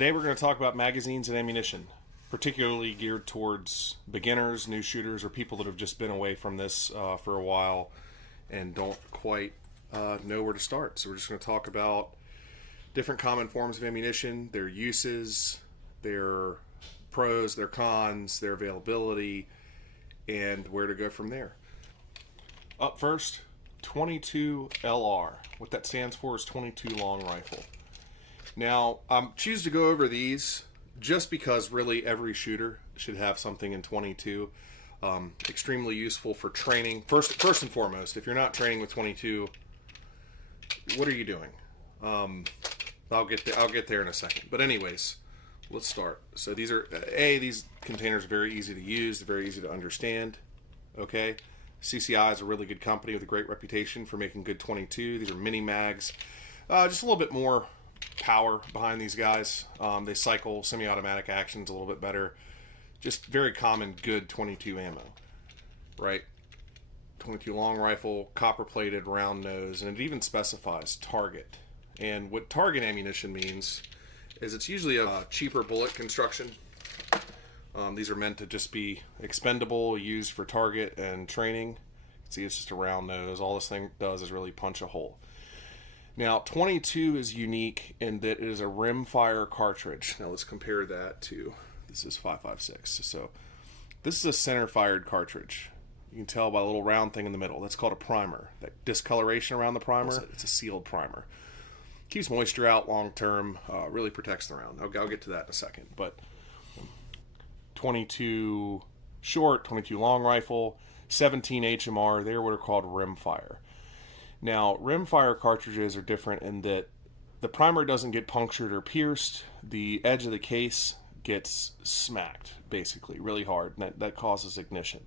Today we're going to talk about magazines and ammunition, particularly geared towards beginners, new shooters, or people that have just been away from this for a while and don't quite know where to start. So we're just going to talk about different common forms of ammunition, their uses, their pros, their cons, their availability, and where to go from there. Up first, 22 LR. What that stands for is 22 long rifle. Now, I choose to go over these just because really every shooter should have something in 22. Extremely useful for training. First and foremost, if you're not training with 22, what are you doing? I'll get there in a second. But anyways, let's start. So these are these containers are very easy to use, they're very easy to understand. Okay, CCI is a really good company with a great reputation for making good 22. These are mini mags, just a little bit more power behind these guys. They cycle semi-automatic actions a little bit better. Just very common good 22 ammo, right? 22 long rifle, copper plated, round nose, and it even specifies target. And what target ammunition means is it's usually a cheaper bullet construction. These are meant to just be expendable, used for target and training. See, it's just a round nose. All this thing does is really punch a hole. Now, 22 is unique in that it is a rimfire cartridge. Now, let's compare that to, this is 5.56. So, this is a center-fired cartridge. You can tell by the little round thing in the middle. That's called a primer. That discoloration around the primer, it's a sealed primer. Keeps moisture out long-term, really protects the round. I'll get to that in a second. But 22 short, 22 long rifle, 17 HMR, they're what are called rimfire. Now, rimfire cartridges are different in that the primer doesn't get punctured or pierced. The edge of the case gets smacked, basically, really hard, and that causes ignition.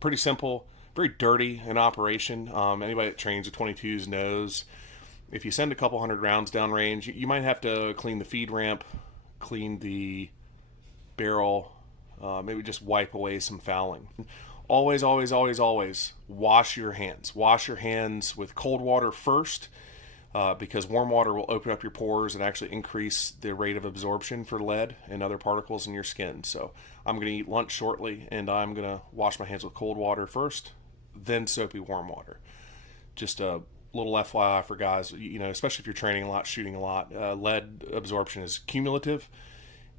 Pretty simple, very dirty in operation. Anybody that trains with 22s knows if you send a couple hundred rounds downrange, you might have to clean the feed ramp, clean the barrel, maybe just wipe away some fouling. Always, always, always, always wash your hands. Wash your hands with cold water first, because warm water will open up your pores and actually increase the rate of absorption for lead and other particles in your skin. So I'm going to eat lunch shortly, and I'm going to wash my hands with cold water first, then soapy warm water. Just a little FYI for guys, especially if you're training a lot, shooting a lot. Lead absorption is cumulative,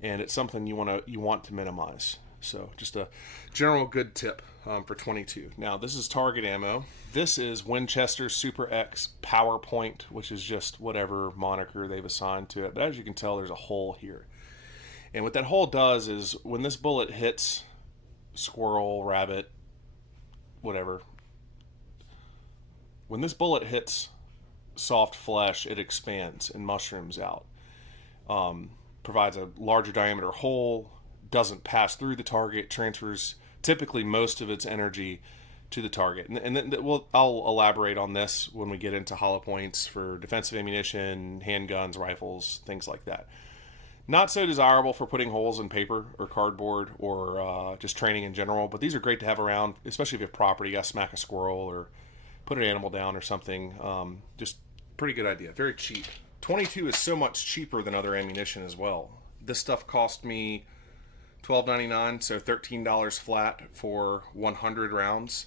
and it's something you want to minimize. So just a general good tip for 22. Now, this is target ammo. This is Winchester Super X PowerPoint, which is just whatever moniker they've assigned to it. But as you can tell, there's a hole here. And what that hole does is when this bullet hits squirrel, rabbit, whatever, when this bullet hits soft flesh, it expands and mushrooms out. Provides a larger diameter hole, doesn't pass through the target, transfers typically most of its energy to the target. And then I'll elaborate on this when we get into hollow points for defensive ammunition, handguns, rifles, things like that. Not so desirable for putting holes in paper or cardboard or just training in general, but these are great to have around, especially if you have property, you got to smack a squirrel or put an animal down or something. Just pretty good idea. Very cheap. 22 is so much cheaper than other ammunition as well. This stuff cost me $12.99, so $13 flat for 100 rounds.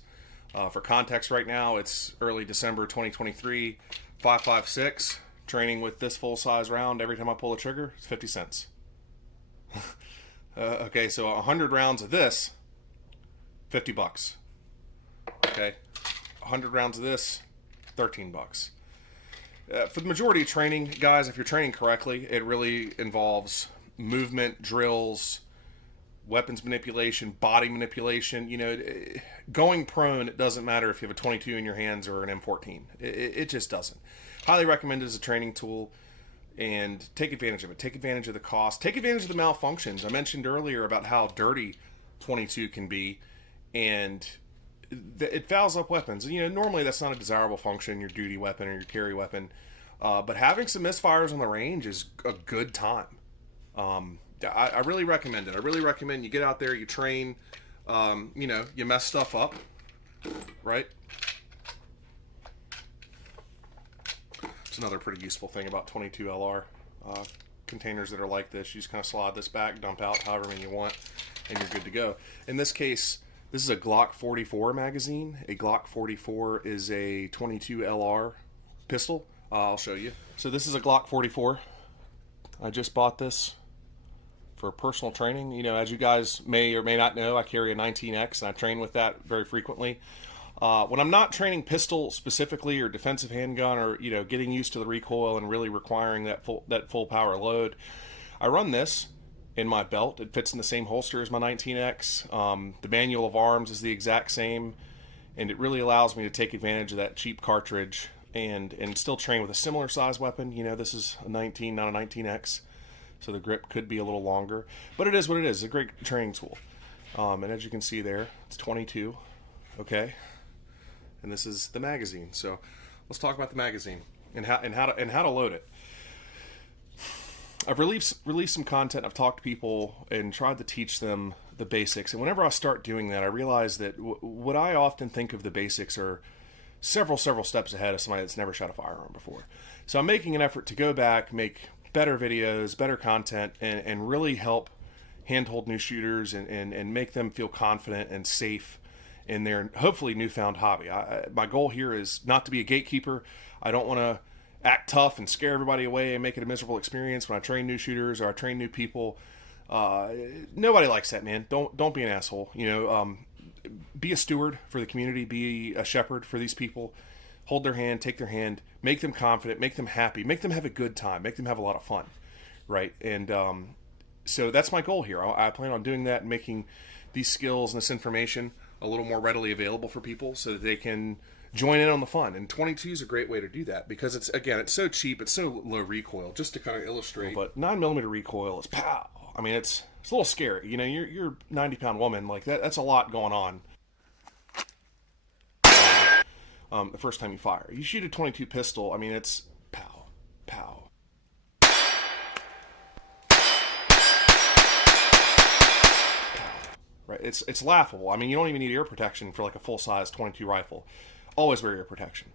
For context right now, it's early December 2023, 5.56. Training with this full-size round, every time I pull a trigger, it's 50 cents. Okay, so 100 rounds of this, 50 bucks. Okay, 100 rounds of this, 13 bucks. For the majority of training, guys, if you're training correctly, it really involves movement, drills, weapons manipulation, body manipulation. Going prone, it doesn't matter if you have a 22 in your hands or an M14. It just doesn't. Highly recommended as a training tool, and take advantage of it. Take advantage of the cost. Take advantage of the malfunctions. I mentioned earlier about how dirty 22 can be, and it fouls up weapons. Normally that's not a desirable function, your duty weapon or your carry weapon, but having some misfires on the range is a good time. I really recommend it. I really recommend you get out there, you train, you mess stuff up, right? It's another pretty useful thing about 22 LR. containers that are like this. You just kind of slide this back, dump out however many you want, and you're good to go. In this case, this is a Glock 44 magazine. A Glock 44 is a 22 LR pistol. I'll show you. So this is a Glock 44. I just bought this for personal training. You know, as you guys may or may not know, I carry a 19X and I train with that very frequently. When I'm not training pistol specifically or defensive handgun, or you know, getting used to the recoil and really requiring that full power load, I run this in my belt. It fits in the same holster as my 19X. The manual of arms is the exact same, and it really allows me to take advantage of that cheap cartridge and still train with a similar size weapon. You know, this is a 19, not a 19X, so the grip could be a little longer, but it is what it is. It's a great training tool. And as you can see there, it's 22. Okay. And this is the magazine. So let's talk about the magazine and how to load it. I've released some content. I've talked to people and tried to teach them the basics. And whenever I start doing that, I realize that what I often think of the basics are several steps ahead of somebody that's never shot a firearm before. So I'm making an effort to go back, make better videos, better content, and really help handhold new shooters and make them feel confident and safe in their hopefully newfound hobby. My goal here is not to be a gatekeeper. I don't want to act tough and scare everybody away and make it a miserable experience when I train new shooters or I train new people. Nobody likes that, man. Don't be an asshole. You know, be a steward for the community. Be a shepherd for these people. Hold their hand, take their hand, make them confident, make them happy, make them have a good time, make them have a lot of fun, right? And so that's my goal here. I plan on doing that and making these skills and this information a little more readily available for people so that they can join in on the fun. And 22 is a great way to do that because it's so cheap, it's so low recoil. Just to kind of illustrate, but 9mm recoil is pow. I mean, it's a little scary. You know, you're a 90-pound woman, like that's a lot going on. The first time you fire, you shoot a 22 pistol. I mean, it's pow, pow. Right, it's laughable. I mean, you don't even need ear protection for like a full-size 22 rifle. Always wear ear protection.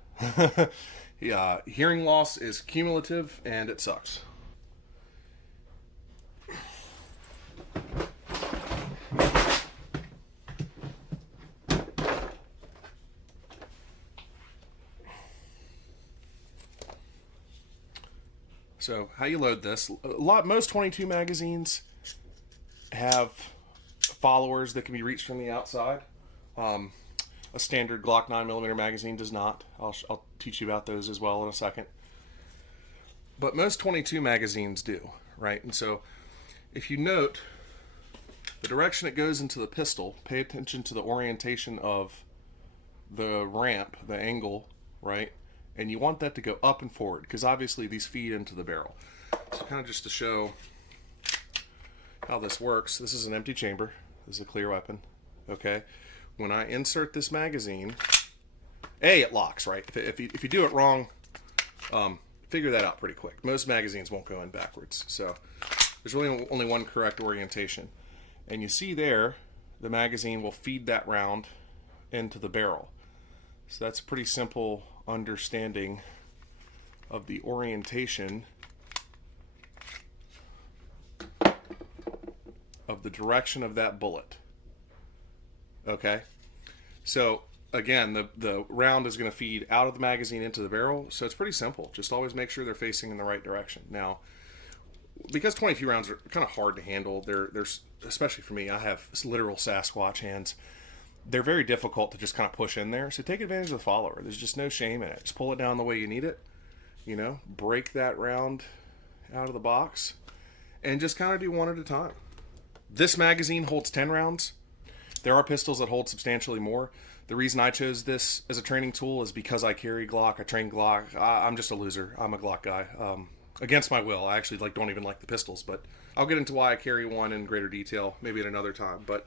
Yeah, hearing loss is cumulative and it sucks. So, how you load this? Most 22 magazines have followers that can be reached from the outside. A standard Glock 9mm magazine does not. I'll teach you about those as well in a second. But most 22 magazines do, right? And so if you note the direction it goes into the pistol, pay attention to the orientation of the ramp, the angle, right? And you want that to go up and forward because obviously these feed into the barrel. So kind of just to show how this works, this is an empty chamber. This is a clear weapon, okay? When I insert this magazine, it locks, right? If you do it wrong, figure that out pretty quick. Most magazines won't go in backwards, so there's really only one correct orientation. And you see there, the magazine will feed that round into the barrel. So that's a pretty simple understanding of the orientation of the direction of that bullet. Okay, so again, the round is going to feed out of the magazine into the barrel, so it's pretty simple. Just always make sure they're facing in the right direction. Now, because 22 rounds are kind of hard to handle, they're especially for me, I have literal Sasquatch hands. They're very difficult to just kind of push in there, so take advantage of the follower. There's just no shame in it. Just pull it down the way you need it, you know, break that round out of the box, and just kind of do one at a time. This magazine holds 10 rounds. There are pistols that hold substantially more. The reason I chose this as a training tool is because I carry Glock. I train Glock. I'm just a loser. I'm a Glock guy. Against my will. I actually don't even like the pistols, but I'll get into why I carry one in greater detail maybe at another time. But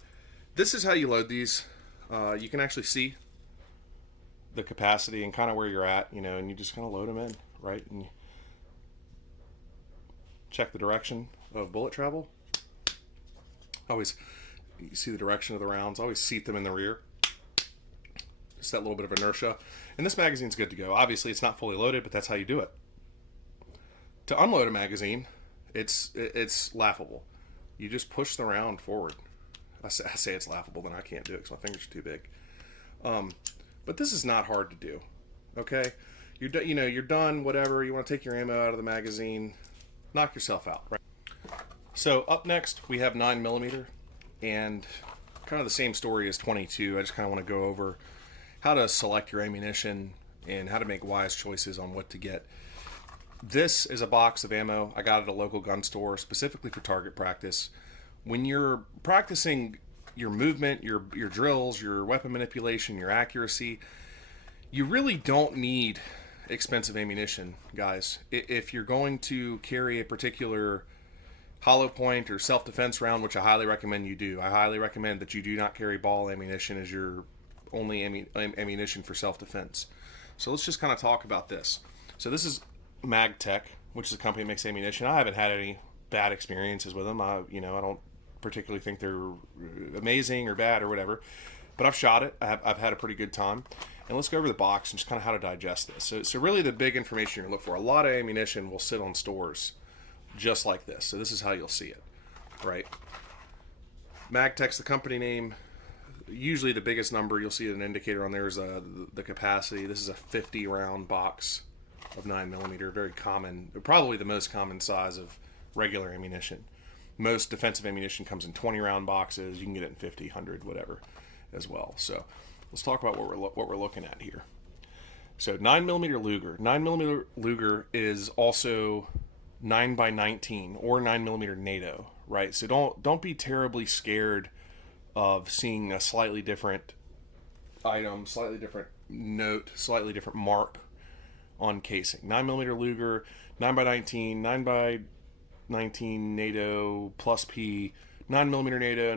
this is how you load these. You can actually see the capacity and kind of where you're at, you know, and you just kind of load them in, right? And you check the direction of bullet travel. Always, you see the direction of the rounds. Always seat them in the rear. Just that little bit of inertia. And this magazine's good to go. Obviously, it's not fully loaded, but that's how you do it. To unload a magazine, It's laughable. You just push the round forward. I say it's laughable, then I can't do it because my fingers are too big. But this is not hard to do. Okay, you're done. Whatever, you want to take your ammo out of the magazine, knock yourself out. Right. So up next we have 9mm, and kind of the same story as 22. I just kind of want to go over how to select your ammunition and how to make wise choices on what to get. This is a box of ammo I got at a local gun store specifically for target practice. When you're practicing your movement, your drills, your weapon manipulation, your accuracy, you really don't need expensive ammunition, guys. If you're going to carry a particular hollow point or self-defense round, which I highly recommend you do, I highly recommend that you do not carry ball ammunition as your only ammunition for self-defense. So let's just kind of talk about this. So this is MagTech, which is a company that makes ammunition. I haven't had any bad experiences with them. I don't particularly think they're amazing or bad or whatever, but I've shot it. I've had a pretty good time. And let's go over the box and just kind of how to digest this. So really the big information you're going to look for. A lot of ammunition will sit on stores just like this. So this is how you'll see it, right? MagTech's the company name. Usually the biggest number you'll see an indicator on there is the capacity. This is a 50 round box of 9mm. Very common, probably the most common size of regular ammunition. Most defensive ammunition comes in 20 round boxes. You can get it in 50, 100, whatever as well. So let's talk about what we're looking at here. So 9mm Luger. 9mm Luger is also 9x19 or 9mm NATO, right? So don't be terribly scared of seeing a slightly different item, slightly different note, slightly different mark on casing. 9mm Luger, 9x19, 9x19 NATO plus P, 9mm NATO,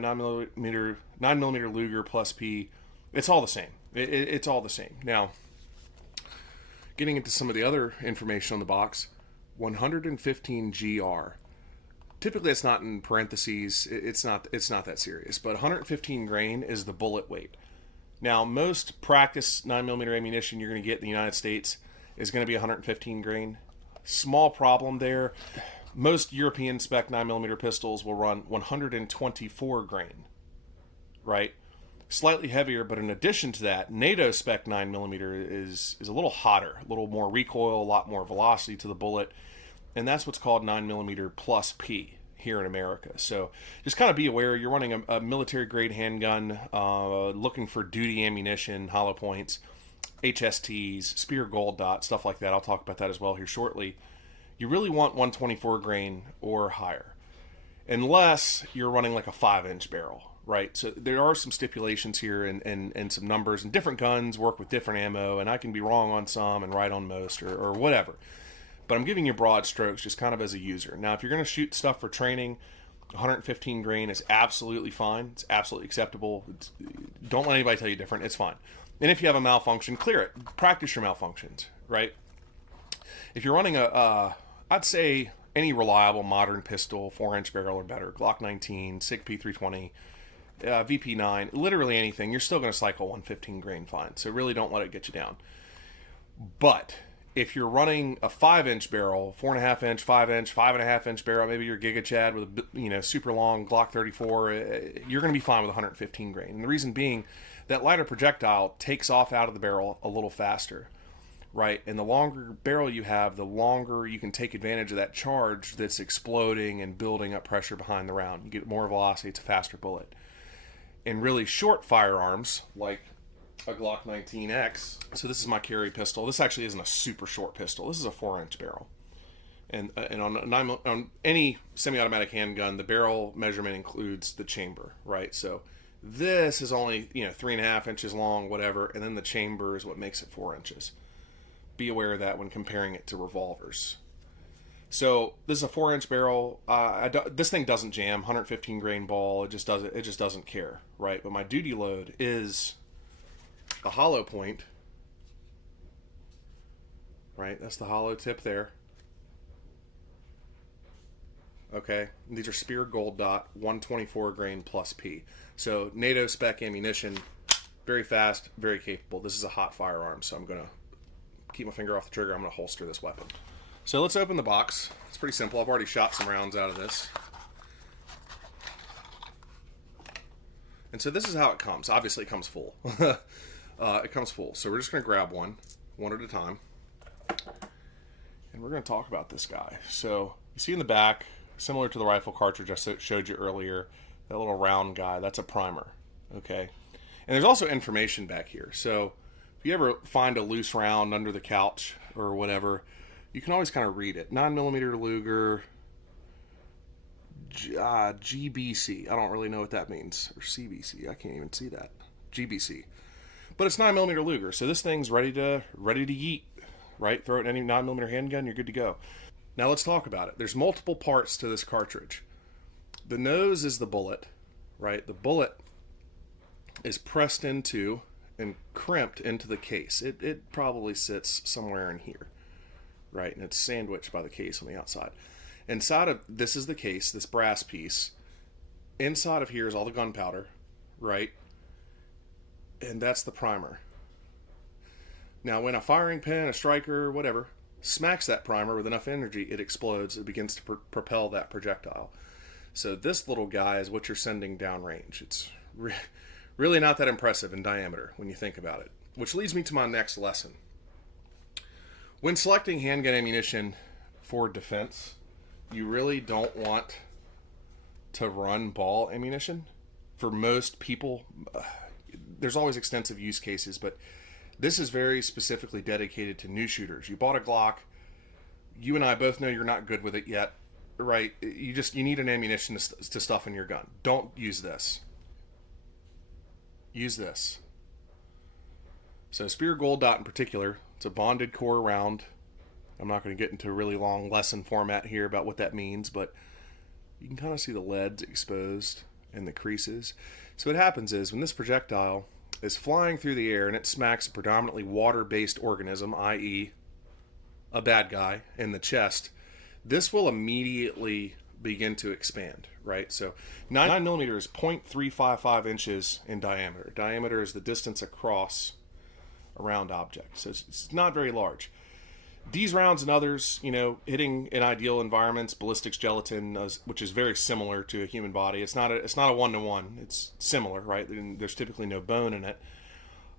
9mm Luger plus P. It's all the same. It's all the same. Now, getting into some of the other information on the box, 115 GR. Typically, it's not in parentheses. It's not that serious. But 115 grain is the bullet weight. Now, most practice 9mm ammunition you're going to get in the United States is going to be 115 grain. Small problem there. Most European spec 9mm pistols will run 124 grain, right? Slightly heavier, but in addition to that, NATO spec 9mm is a little hotter, a little more recoil, a lot more velocity to the bullet, and that's what's called 9mm plus P here in America. So just kind of be aware, you're running a military grade handgun, looking for duty ammunition, hollow points, HSTs, Spear Gold Dot, stuff like that. I'll talk about that as well here shortly. You really want 124 grain or higher, unless you're running like a 5-inch barrel, right? So there are some stipulations here and some numbers, and different guns work with different ammo, and I can be wrong on some and right on most or whatever. But I'm giving you broad strokes just kind of as a user. Now, if you're going to shoot stuff for training, 115 grain is absolutely fine. It's absolutely acceptable. Don't let anybody tell you different. It's fine. And if you have a malfunction, clear it. Practice your malfunctions, right? If you're running I'd say any reliable modern pistol, 4-inch barrel or better, Glock 19, SIG P320, VP9, literally anything, you're still going to cycle 115 grain fine. So really don't let it get you down. But if you're running a 5-inch barrel, 4.5-inch, 5-inch, 5.5-inch barrel, maybe you're Giga Chad with a super long Glock 34, you're going to be fine with 115 grain. And the reason being that lighter projectile takes off out of the barrel a little faster, right? And the longer barrel you have, the longer you can take advantage of that charge that's exploding and building up pressure behind the round. You get more velocity, it's a faster bullet. In really short firearms, like a Glock 19X, so this is my carry pistol. This actually isn't a super short pistol. This is a 4-inch barrel. And on any semi-automatic handgun, the barrel measurement includes the chamber, right? So this is only 3.5 inches long, whatever, and then the chamber is what makes it 4 inches. Be aware of that when comparing it to revolvers. So this is a 4-inch barrel. This thing doesn't jam. 115 grain ball. It just doesn't care, right? But my duty load is a hollow point, right? That's the hollow tip there. Okay, these are Spear Gold Dot 124 grain plus P. So NATO spec ammunition, very fast, very capable. This is a hot firearm, so I'm gonna keep my finger off the trigger. I'm gonna holster this weapon. So let's open the box. It's pretty simple. I've already shot some rounds out of this. And so this is how it comes. Obviously, it comes full. It comes full. So we're just going to grab one at a time. And we're going to talk about this guy. So you see in the back, similar to the rifle cartridge I showed you earlier, that little round guy, that's a primer. Okay. And there's also information back here. So if you ever find a loose round under the couch or whatever, you can always kind of read it. 9mm Luger, GBC. I don't really know what that means. Or CBC. I can't even see that. GBC. But it's 9mm Luger. So this thing's ready to yeet. Right? Throw it in any 9mm handgun, you're good to go. Now let's talk about it. There's multiple parts to this cartridge. The nose is the bullet. Right? The bullet is pressed into and crimped into the case. It probably sits somewhere in here, right? And it's sandwiched by the case on the outside. Inside of this is the case, this brass piece. Inside of here is all the gunpowder, right? And that's the primer. Now, when a firing pin, a striker, whatever, smacks that primer with enough energy, it explodes. It begins to propel that projectile. So this little guy is what you're sending downrange. It's really not that impressive in diameter when you think about it. Which leads me to my next lesson. When selecting handgun ammunition for defense, you really don't want to run ball ammunition. For most people, there's always extensive use cases, but this is very specifically dedicated to new shooters. You bought a Glock. You and I both know you're not good with it yet, right? You need an ammunition to stuff in your gun. Don't use this. Use this. So Spear Gold Dot in particular, it's a bonded core round. I'm not going to get into a really long lesson format here about what that means, but you can kind of see the leads exposed and the creases. So what happens is when this projectile is flying through the air and it smacks a predominantly water-based organism, i.e. a bad guy, in the chest, this will immediately begin to expand, right? So 9mm is 0.355 inches in diameter. Diameter is the distance across a round object. So it's not very large. These rounds and others, hitting in ideal environments, ballistics gelatin, which is very similar to a human body. It's not a one-to-one. It's similar, right? And there's typically no bone in it.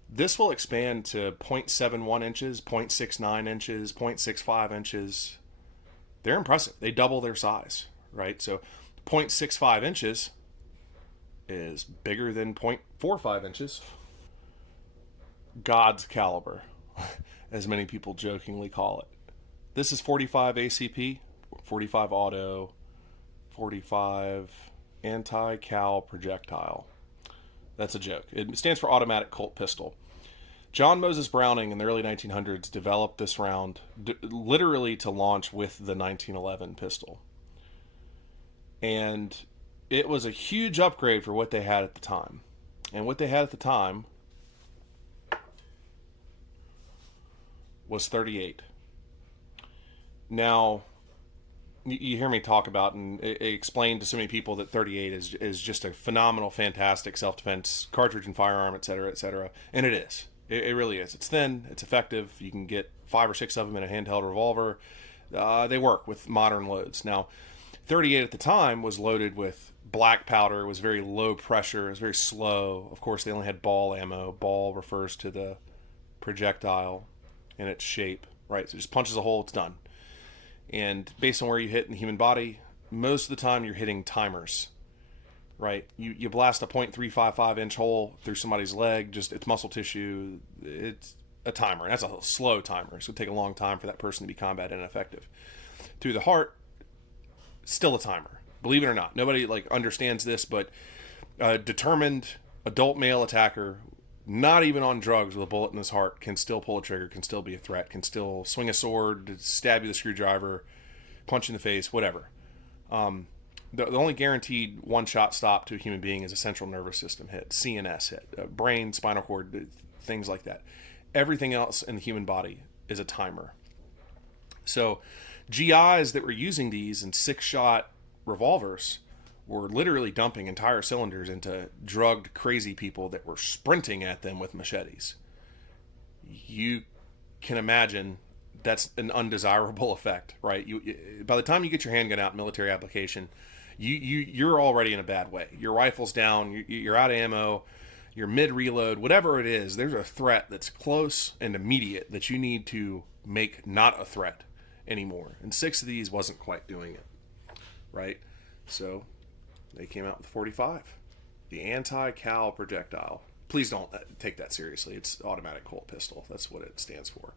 This will expand to 0.71 inches, 0.69 inches, 0.65 inches. They're impressive. They double their size, right? So 0.65 inches is bigger than 0.45 inches. God's caliber, as many people jokingly call it. This is 45 ACP, 45 auto, 45 anti-cal projectile. That's a joke. It stands for automatic Colt pistol. John Moses Browning in the early 1900s developed this round literally to launch with the 1911 pistol. And it was a huge upgrade for what they had at the time. And what they had at the time was 38. Now, you hear me talk about and explain to so many people that 38 is just a phenomenal, fantastic self-defense cartridge and firearm, etc., etc. And it is. It really is. It's thin. It's effective. You can get 5 or 6 of them in a handheld revolver. They work with modern loads. Now, 38 at the time was loaded with black powder. It was very low pressure. It was very slow. Of course, they only had ball ammo. Ball refers to the projectile and its shape, right? So it just punches a hole, it's done. And based on where you hit in the human body, most of the time you're hitting timers, right? You blast a 0.355 inch hole through somebody's leg, just it's muscle tissue, it's a timer. And that's a slow timer, so it'll take a long time for that person to be combat ineffective. Through the heart, still a timer. Believe it or not, nobody understands this, but a determined adult male attacker, not even on drugs with a bullet in his heart, can still pull a trigger, can still be a threat, can still swing a sword, stab you with a screwdriver, punch in the face, whatever. The only guaranteed one-shot stop to a human being is a central nervous system hit, CNS hit, brain, spinal cord, things like that. Everything else in the human body is a timer. So GIs that were using these in 6-shot revolvers were literally dumping entire cylinders into drugged, crazy people that were sprinting at them with machetes. You can imagine that's an undesirable effect, right? By the time you get your handgun out in military application, you're already in a bad way. Your rifle's down, you're out of ammo, you're mid reload, whatever it is. There's a threat that's close and immediate that you need to make not a threat anymore. And 6 of these wasn't quite doing it, right? So they came out with 45, the anti-cal projectile. Please don't take that seriously. It's automatic Colt pistol. That's what it stands for.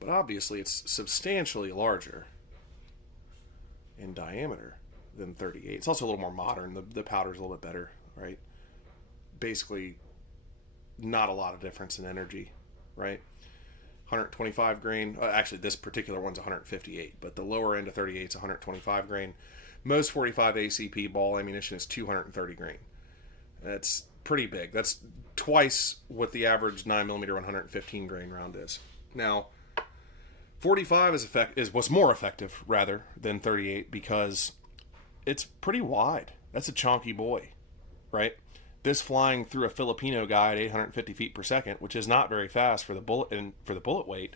But obviously it's substantially larger in diameter than 38. It's also a little more modern. The powder's a little bit better, right? Basically, not a lot of difference in energy, right? 125 grain. Actually, this particular one's 158, but the lower end of 38 is 125 grain. Most 45 ACP ball ammunition is 230 grain. That's pretty big. That's twice what the average 9mm 115 grain round is. Now, 45 was more effective rather than 38 because it's pretty wide. That's a chunky boy, right? This flying through a Filipino guy at 850 feet per second, which is not very fast for the bullet and for the bullet weight,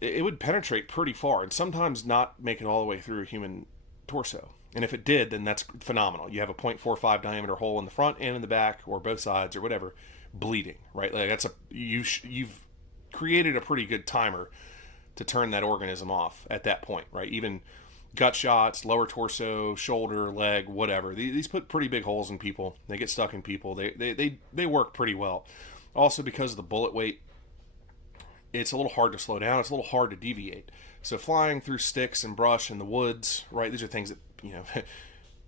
it would penetrate pretty far and sometimes not make it all the way through a human torso. And if it did, then that's phenomenal. You have a .45 diameter hole in the front and in the back, or both sides, or whatever, bleeding, right? Like you've created a pretty good timer to turn that organism off at that point, right? Even gut shots, lower torso, shoulder, leg, whatever. These put pretty big holes in people. They get stuck in people. They work pretty well. Also, because of the bullet weight, it's a little hard to slow down. It's a little hard to deviate. So flying through sticks and brush in the woods, right? These are things that,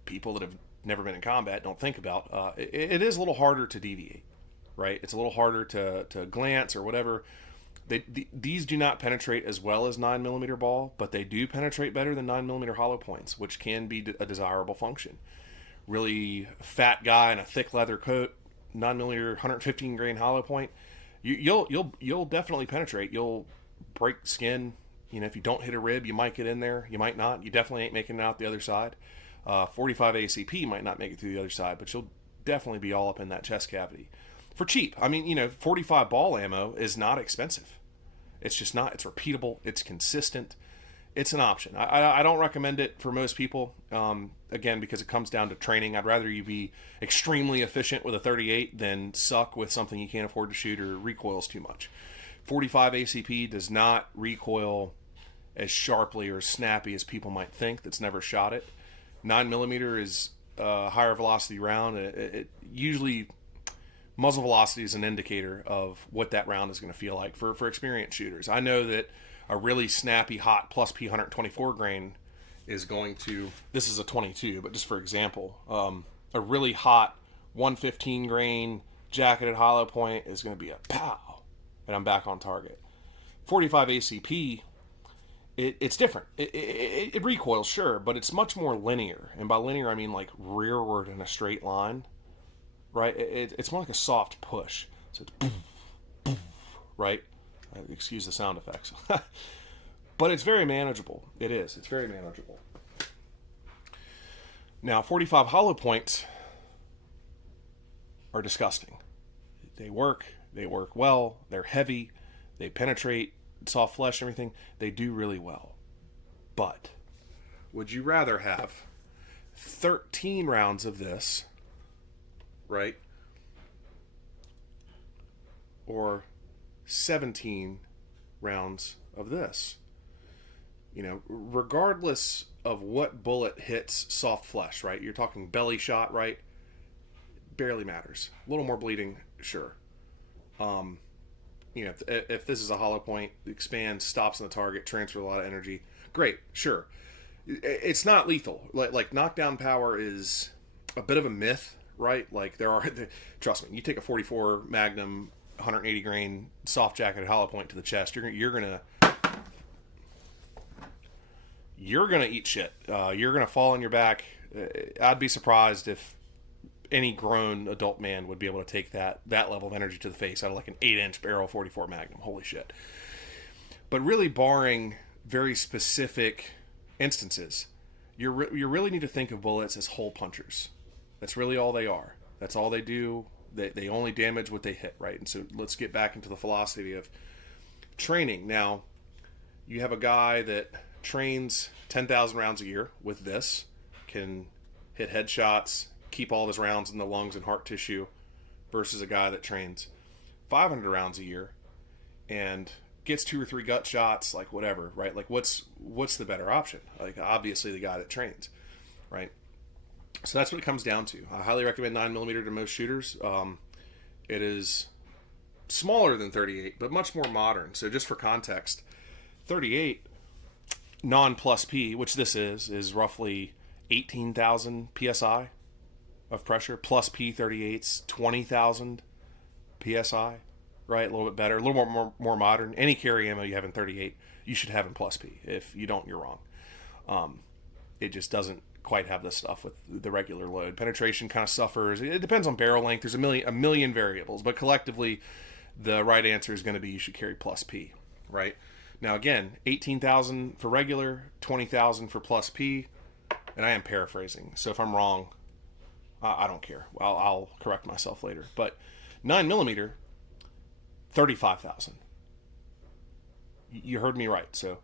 people that have never been in combat don't think about. It is a little harder to deviate, right? It's a little harder to glance or whatever. These do not penetrate as well as 9mm ball, but they do penetrate better than 9mm hollow points, which can be a desirable function. Really fat guy in a thick leather coat, 9mm 115 grain hollow point, you'll definitely penetrate. You'll break skin. If you don't hit a rib, you might get in there. You might not. You definitely ain't making it out the other side. 45 ACP might not make it through the other side, but you'll definitely be all up in that chest cavity. For cheap. 45 ball ammo is not expensive. It's just not. It's repeatable. It's consistent. It's an option. I don't recommend it for most people, again, because it comes down to training. I'd rather you be extremely efficient with a 38 than suck with something you can't afford to shoot or recoils too much. 45 ACP does not recoil as sharply or snappy as people might think that's never shot it. 9mm is a higher velocity round. It usually, muzzle velocity is an indicator of what that round is going to feel like for experienced shooters. I know that a really snappy, hot plus P124 grain is going to, this is a 22, but just for example, a really hot 115 grain jacketed hollow point is going to be a pow, and I'm back on target. 45 ACP, it's different. It recoils, sure, but it's much more linear. And by linear, I mean like rearward in a straight line, right? It's more like a soft push. So it's boom, boom, right? Excuse the sound effects. But it's very manageable. It is. It's very manageable. Now, 45 hollow points are disgusting. They work well, they're heavy, they penetrate soft flesh and everything. They do really well. But would you rather have 13 rounds of this, right? Or 17 rounds of this? Regardless of what bullet hits soft flesh, right? You're talking belly shot, right? Barely matters. A little more bleeding, sure. If this is a hollow point, expands, stops on the target, transfers a lot of energy, great, sure. It's not lethal. Like knockdown power is a bit of a myth, right? Like trust me, you take a 44 Magnum 180 grain soft jacketed hollow point to the chest, you're gonna eat shit. You're gonna fall on your back. I'd be surprised if any grown adult man would be able to take that level of energy to the face out of like an 8-inch barrel 44 Magnum. Holy shit. But really, barring very specific instances, you really need to think of bullets as hole punchers. That's really all they are. That's all they do. They only damage what they hit, right? And so let's get back into the philosophy of training. Now, You have a guy that trains 10,000 rounds a year with this, can hit headshots, keep all of his rounds in the lungs and heart tissue, versus a guy that trains 500 rounds a year and gets 2 or 3 gut shots, like whatever, right? Like what's the better option? Like obviously the guy that trains, right? So that's what it comes down to. I highly recommend 9mm to most shooters. It is smaller than 38, but much more modern. So just for context, 38 non plus P, which this is roughly 18,000 psi of pressure. Plus P 38's 20,000 psi, right? A little bit better, a little more modern. Any carry ammo you have in 38, you should have in plus P. If you don't, you're wrong. It just doesn't quite have this stuff with the regular load. Penetration kind of suffers. It depends on barrel length. There's a million variables, but collectively, the right answer is going to be you should carry plus P, right? Now again, 18,000 for regular, 20,000 for plus P, and I am paraphrasing. So if I'm wrong, I don't care. I'll correct myself later. But 9mm, 35,000. You heard me right. So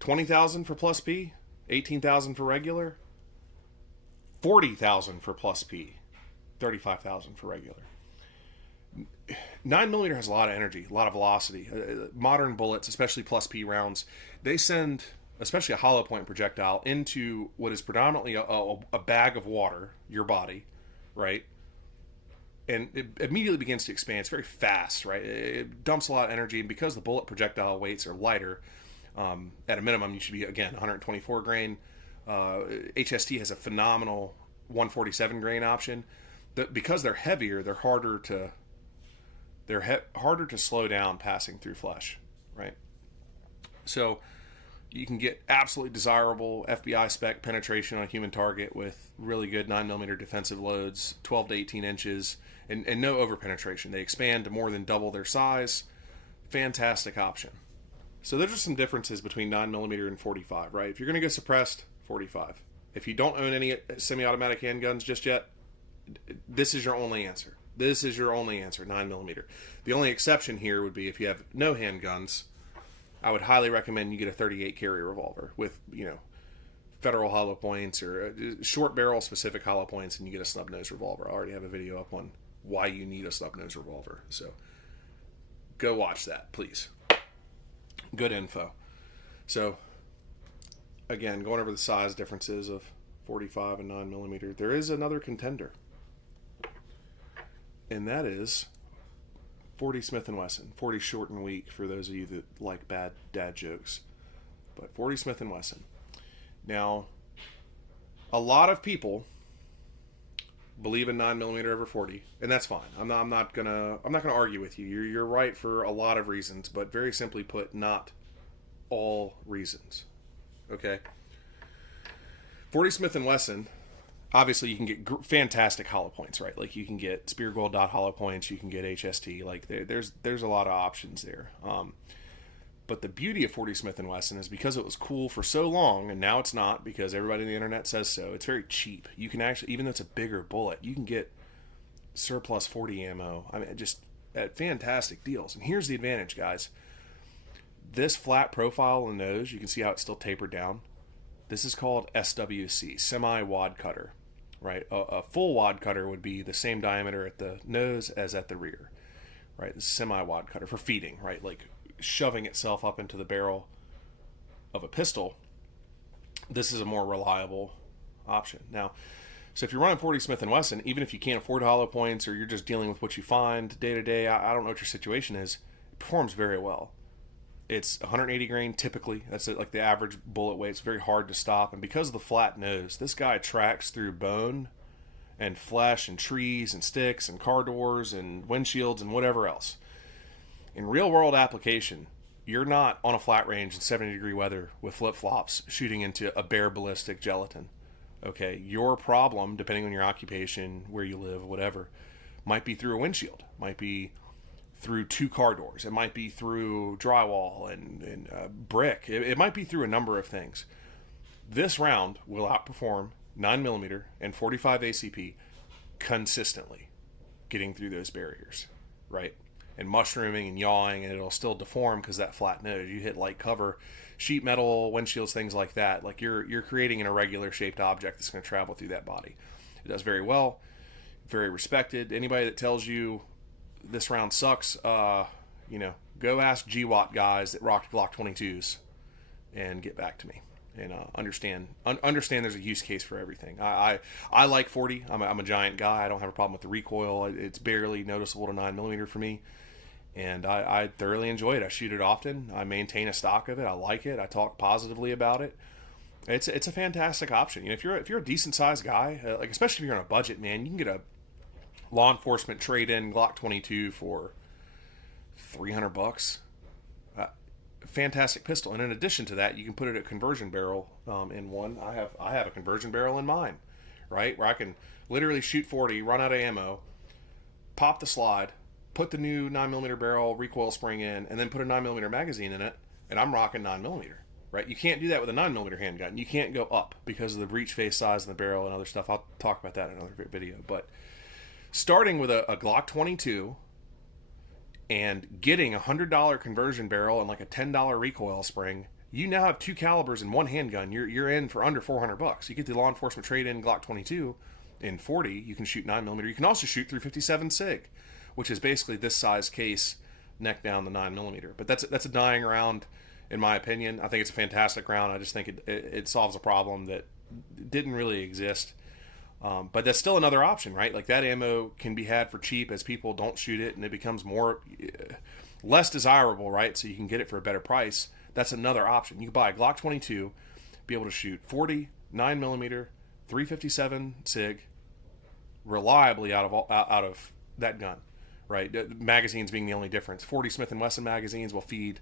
20,000 for plus P, 18,000 for regular, 40,000 for plus P, 35,000 for regular. 9mm has a lot of energy, a lot of velocity. Modern bullets, especially plus P rounds, they send, especially a hollow point projectile, into what is predominantly a bag of water, your body, right? And it immediately begins to expand. It's very fast, right? It dumps a lot of energy, and because the bullet projectile weights are lighter, at a minimum, you should be, again, 124 grain. HST has a phenomenal 147 grain option. Because they're heavier, they're harder to slow down passing through flesh, right? So you can get absolutely desirable FBI spec penetration on a human target with really good 9mm defensive loads, 12 to 18 inches, and no over penetration. They expand to more than double their size. Fantastic option. So there's just some differences between 9mm and 45, right? If you're going to go suppressed, 45. If you don't own any semi-automatic handguns just yet, this is your only answer. This is your only answer, 9mm. The only exception here would be if you have no handguns, I would highly recommend you get a 38 carry revolver with, federal hollow points or short barrel specific hollow points, and you get a snub nose revolver. I already have a video up on why you need a snub nose revolver. So go watch that, please. Good info. So again, going over the size differences of 45 and 9mm, there is another contender. And that is 40 Smith & Wesson. 40 short and weak for those of you that like bad dad jokes. But 40 Smith & Wesson. Now, a lot of people believe in 9mm over 40, and that's fine. I'm not gonna argue with you. You're right for a lot of reasons, but very simply put, not all reasons. Okay. 40 Smith & Wesson. Obviously, you can get fantastic hollow points, right? Like you can get spear gold dot hollow points, you can get HST. Like there's a lot of options there. But the beauty of 40 Smith & Wesson is because it was cool for so long, and now it's not because everybody on the internet says so. It's very cheap. You can actually, even though it's a bigger bullet, you can get surplus 40 ammo. I mean, just at fantastic deals. And here's the advantage, guys. This flat profile on the nose, you can see how it's still tapered down. This is called SWC, semi-wad cutter. Right, a full wad cutter would be the same diameter at the nose as at the rear, right? The semi-wad cutter for feeding, right? Like shoving itself up into the barrel of a pistol. This is a more reliable option. Now, so if you're running 40 Smith & Wesson, even if you can't afford hollow points or you're just dealing with what you find day to day, I don't know what your situation is, it performs very well. It's 180 grain typically. That's like the average bullet weight. It's very hard to stop. And because of the flat nose, this guy tracks through bone and flesh and trees and sticks and car doors and windshields and whatever else. In real world application, you're not on a flat range in 70-degree weather with flip-flops shooting into a bare ballistic gelatin. Okay, your problem, depending on your occupation, where you live, whatever, might be through a windshield, might be through 2 car doors. It might be through drywall and brick. It might be through a number of things. This round will outperform 9mm and 45 ACP consistently getting through those barriers, right? and mushrooming and yawing, and it'll still deform because that flat nose. You hit light cover, sheet metal, windshields, things like that. Like you're creating an irregular shaped object that's going to travel through that body. It does very well, very respected. Anybody that tells you this round sucks, go ask GWAT guys that rocked Glock 22s and get back to me. And understand there's a use case for everything. I like 40. I'm a giant guy. I don't have a problem with the recoil. It's barely noticeable to 9mm for me. And I thoroughly enjoy it. I shoot it often. I maintain a stock of it. I like it. I talk positively about it. It's a fantastic option. If you're a decent sized guy, like especially if you're on a budget, man, you can get a law enforcement trade-in Glock 22 for $300. Fantastic pistol, and in addition to that, you can put it at conversion barrel in one. I have a conversion barrel in mine, right, where I can literally shoot 40, run out of ammo, pop the slide, put the new 9mm barrel recoil spring in, and then put a 9mm magazine in it, and I'm rocking 9mm. Right, you can't do that with a 9mm handgun. You can't go up because of the breech face size and the barrel and other stuff. I'll talk about that in another video. But starting with a Glock 22. And getting a $100 conversion barrel and like a $10 recoil spring, you now have 2 calibers in one handgun. You're in for under $400. You get the law enforcement trade-in Glock 22 in 40. You can shoot 9mm. You can also shoot 357 SIG, which is basically this size case, neck down the 9mm. But that's a dying round, in my opinion. I think it's a fantastic round. I just think it solves a problem that didn't really exist. But that's still another option, right? Like that ammo can be had for cheap as people don't shoot it, and it becomes less desirable, right? So you can get it for a better price. That's another option. You can buy a Glock 22, be able to shoot 40, 9mm, 357 SIG reliably out of that gun, right? Magazines being the only difference. 40 Smith & Wesson magazines will feed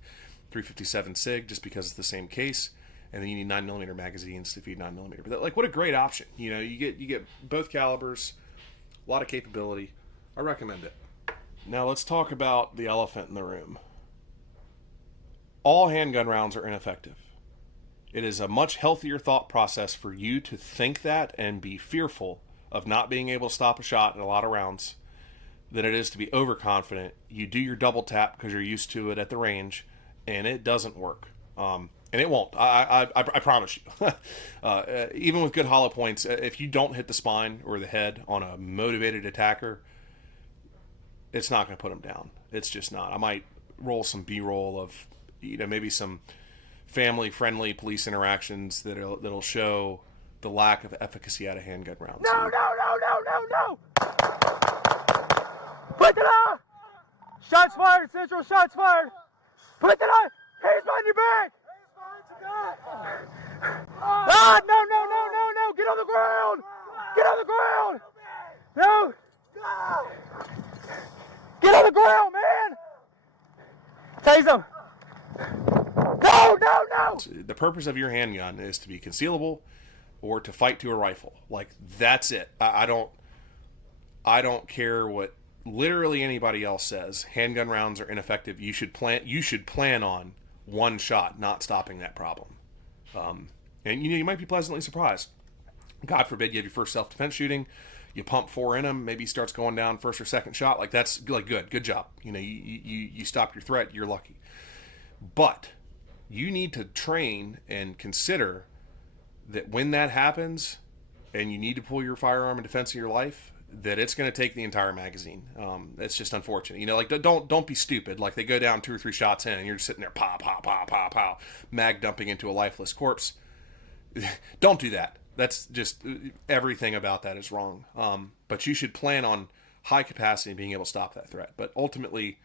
357 SIG just because it's the same case. And then you need 9mm magazines to feed 9mm. But what a great option! You get both calibers, a lot of capability. I recommend it. Now let's talk about the elephant in the room. All handgun rounds are ineffective. It is a much healthier thought process for you to think that and be fearful of not being able to stop a shot in a lot of rounds than it is to be overconfident. You do your double tap because you're used to it at the range, and it doesn't work. And it won't. I promise you. Even with good hollow points, if you don't hit the spine or the head on a motivated attacker, it's not going to put them down. It's just not. I might roll some B-roll of, maybe some family-friendly police interactions that'll show the lack of efficacy out of handgun rounds. No! Put it on! Shots fired, Central. Shots fired. Put it on. Hands on your back. Ah, no! Get on the ground! Get on the ground! No! Get on the ground, man! Tase him! No! The purpose of your handgun is to be concealable or to fight to a rifle. Like, that's it. I don't care what literally anybody else says. Handgun rounds are ineffective. You should plan on one shot not stopping that problem. And you might be pleasantly surprised. God forbid you have your first self-defense shooting, you pump 4 in him, maybe he starts going down first or second shot. Like, that's like good job. You stopped your threat, you're lucky. But you need to train and consider that when that happens and you need to pull your firearm in defense of your life, that it's going to take the entire magazine. It's just unfortunate. Don't be stupid. Like, they go down 2 or 3 shots in and you're just sitting there, pow, mag dumping into a lifeless corpse. Don't do that. That's just, everything about that is wrong. But you should plan on high capacity and being able to stop that threat. But ultimately,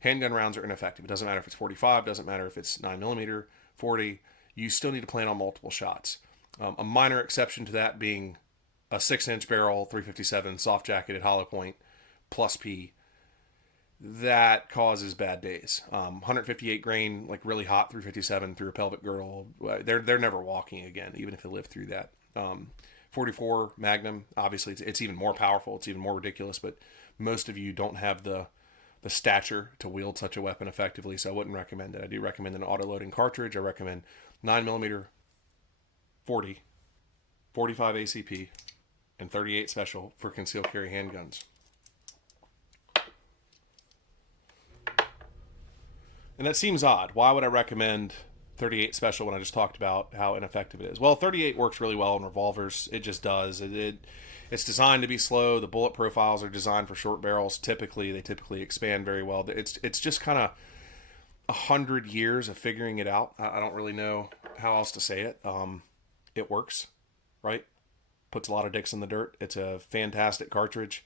handgun rounds are ineffective. It doesn't matter if it's 45, doesn't matter if it's 9mm, 40. You still need to plan on multiple shots. A minor exception to that being a 6-inch barrel, 357 soft jacketed hollow point plus P. That causes bad days. 158 grain, like really hot 357 through a pelvic girdle. They're never walking again, even if they live through that. 44 Magnum, obviously it's even more powerful. It's even more ridiculous, but most of you don't have the stature to wield such a weapon effectively, so I wouldn't recommend it. I do recommend an auto-loading cartridge. I recommend 9mm, 40, 45 ACP, and 38 special for concealed carry handguns. And that seems odd. Why would I recommend 38 special when I just talked about how ineffective it is? Well, 38 works really well in revolvers. It just does. It's designed to be slow. The bullet profiles are designed for short barrels. They typically expand very well. It's just kind of 100 years of figuring it out. I don't really know how else to say it. It works, right? Puts a lot of dicks in the dirt. It's a fantastic cartridge,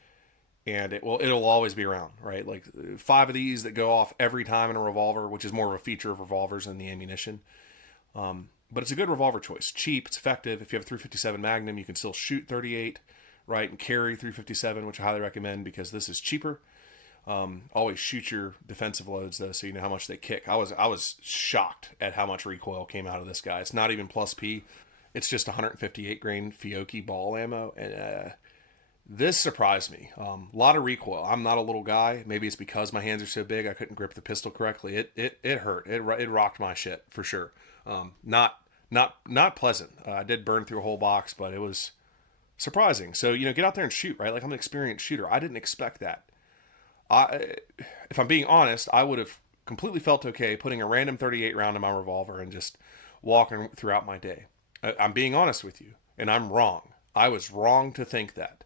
and it'll always be around, right? Like 5 of these that go off every time in a revolver, which is more of a feature of revolvers than the ammunition. But it's a good revolver choice. Cheap, it's effective. If you have a 357 Magnum, you can still shoot 38, right, and carry 357, which I highly recommend because this is cheaper. Always shoot your defensive loads though, so you know how much they kick. I was shocked at how much recoil came out of this guy. It's not even plus P. It's just 158 grain Fiocchi ball ammo, and this surprised me. A lot of recoil. I'm not a little guy. Maybe it's because my hands are so big I couldn't grip the pistol correctly. It hurt. It rocked my shit for sure. Not pleasant. I did burn through a whole box, but it was surprising. So get out there and shoot, right? Like, I'm an experienced shooter. I didn't expect that. If I'm being honest, I would have completely felt okay putting a random 38 round in my revolver and just walking throughout my day. I'm being honest with you, and I'm wrong. I was wrong to think that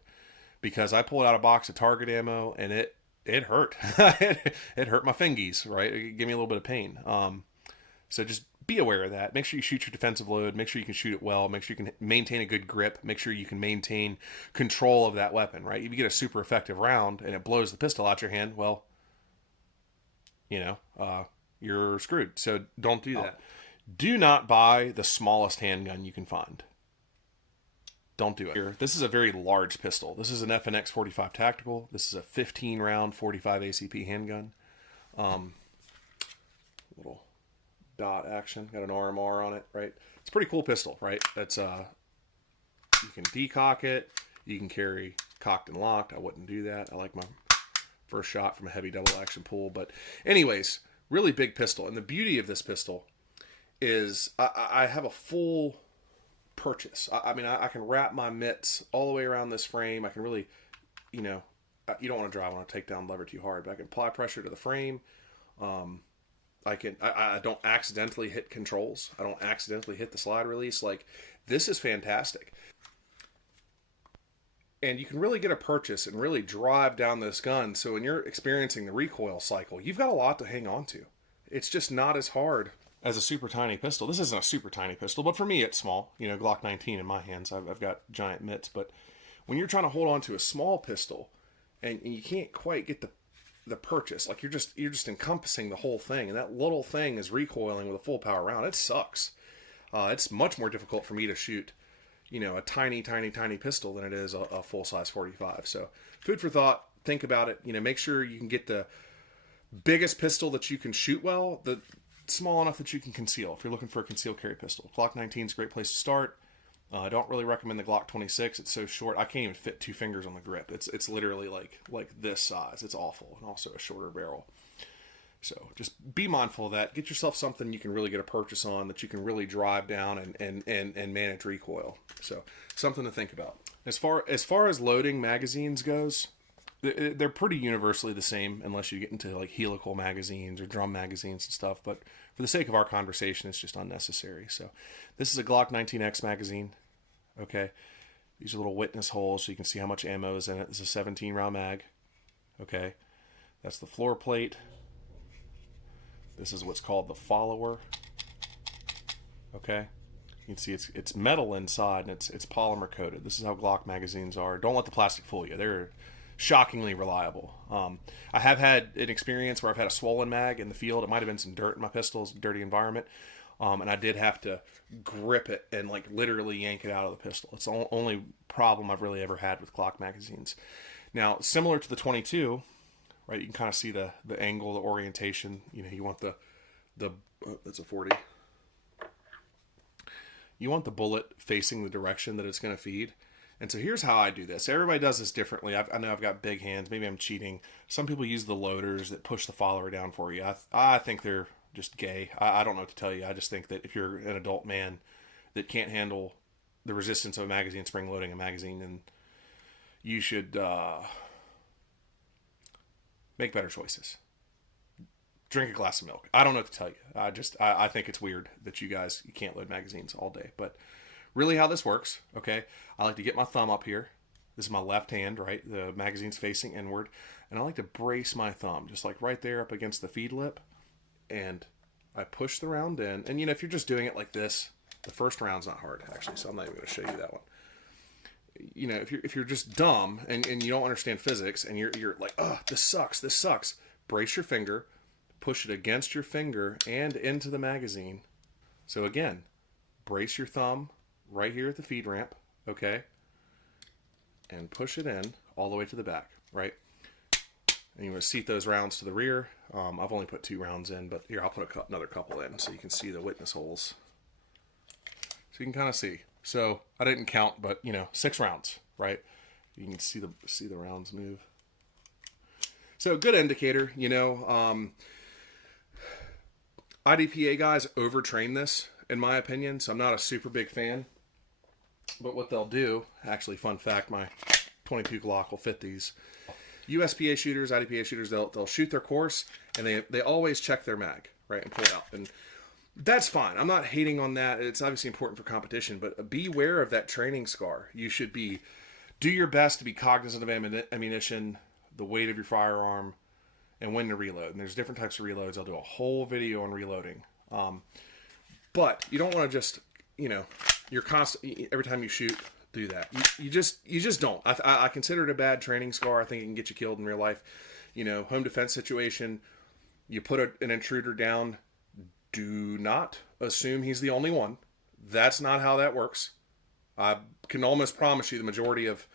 because I pulled out a box of target ammo and it hurt. It hurt my fingies, right? It gave me a little bit of pain. So just be aware of that. Make sure you shoot your defensive load. Make sure you can shoot it well. Make sure you can maintain a good grip. Make sure you can maintain control of that weapon, right? If you get a super effective round and it blows the pistol out your hand, well, you're screwed. So don't do that. Do not buy the smallest handgun you can find. Don't do it. This is a very large pistol. This is an FNX 45 Tactical. This is a 15 round 45 ACP handgun. Little dot action, got an RMR on it, right? It's a pretty cool pistol, right? That's you can decock it, you can carry cocked and locked. I wouldn't do that. I like my first shot from a heavy double action pull, but anyways, really big pistol. And the beauty of this pistol is I have a full purchase. I mean, I can wrap my mitts all the way around this frame. I can really, you don't want to drive on a takedown lever too hard, but I can apply pressure to the frame. I don't accidentally hit controls. I don't accidentally hit the slide release. Like, this is fantastic. And you can really get a purchase and really drive down this gun. So when you're experiencing the recoil cycle, you've got a lot to hang on to. It's just not as hard as a super tiny pistol. This isn't a super tiny pistol, but for me it's small. Glock 19 in my hands. I've got giant mitts. But when you're trying to hold on to a small pistol and you can't quite get the purchase, like you're just encompassing the whole thing, and that little thing is recoiling with a full power round. It sucks. It's much more difficult for me to shoot a tiny pistol than it is a full size 45. So food for thought. Think about it. Make sure you can get the biggest pistol that you can shoot well, the small enough that you can conceal. If you're looking for a concealed carry pistol, Glock 19 is a great place to start. I don't really recommend the Glock 26. It's so short. I can't even fit 2 fingers on the grip. It's literally like this size. It's awful, and also a shorter barrel. So just be mindful of that. Get yourself something you can really get a purchase on, that you can really drive down and manage recoil. So something to think about. As far as loading magazines goes, they're pretty universally the same unless you get into like helical magazines or drum magazines and stuff. But for the sake of our conversation, it's just unnecessary. So this is a Glock 19X magazine. Okay. These are little witness holes so you can see how much ammo is in it. This is a 17 round mag. Okay. That's the floor plate. This is what's called the follower. Okay. You can see it's metal inside and it's polymer coated. This is how Glock magazines are. Don't let the plastic fool you. They're shockingly reliable. I have had an experience where I've had a swollen mag in the field. It might have been some dirt in my pistols, dirty environment. And I did have to grip it and like literally yank it out of the pistol. It's the only problem I've really ever had with Glock magazines. Now, similar to the 22, right? You can kind of see the angle, the orientation. You want the that's a 40. You want the bullet facing the direction that it's going to feed. And so here's how I do this. Everybody does this differently. I know I've got big hands. Maybe I'm cheating. Some people use the loaders that push the follower down for you. I think they're just gay. I don't know what to tell you. I just think that if you're an adult man that can't handle the resistance of a magazine, spring loading a magazine, then you should make better choices. drink a glass of milk. I don't know what to tell you. I think it's weird that you can't load magazines all day. But really how this works, okay, I like to get my thumb up here. This is my left hand, right? The magazine's facing inward. And I like to brace my thumb, just like right there up against the feed lip. And I push the round in. And, if you're just doing it like this, the first round's not hard, actually, so I'm not even going to show you that one. If you're just dumb and you don't understand physics and you're like, oh, this sucks. Brace your finger, push it against your finger and into the magazine. So again, brace your thumb right here at the feed ramp, okay? And push it in all the way to the back, right? And you want to seat those rounds to the rear. I've only put 2 rounds in, but here, I'll put another couple in so you can see the witness holes. So you can kind of see. So I didn't count, but 6 rounds, right? You can see the rounds move. So good indicator, IDPA guys overtrain this, in my opinion, so I'm not a super big fan. But what they'll do, actually, fun fact, my 22 Glock will fit these. USPA shooters, IDPA shooters, they'll shoot their course, and they always check their mag, right, and pull it out. And that's fine. I'm not hating on that. It's obviously important for competition, but beware of that training scar. You should do your best to be cognizant of ammunition, the weight of your firearm, and when to reload. And there's different types of reloads. I'll do a whole video on reloading. But you don't want to just, you're constant every time you shoot, do that. You just don't. I consider it a bad training scar. I think it can get you killed in real life. Home defense situation, you put an intruder down. Do not assume he's the only one. That's not how that works. I can almost promise you the majority of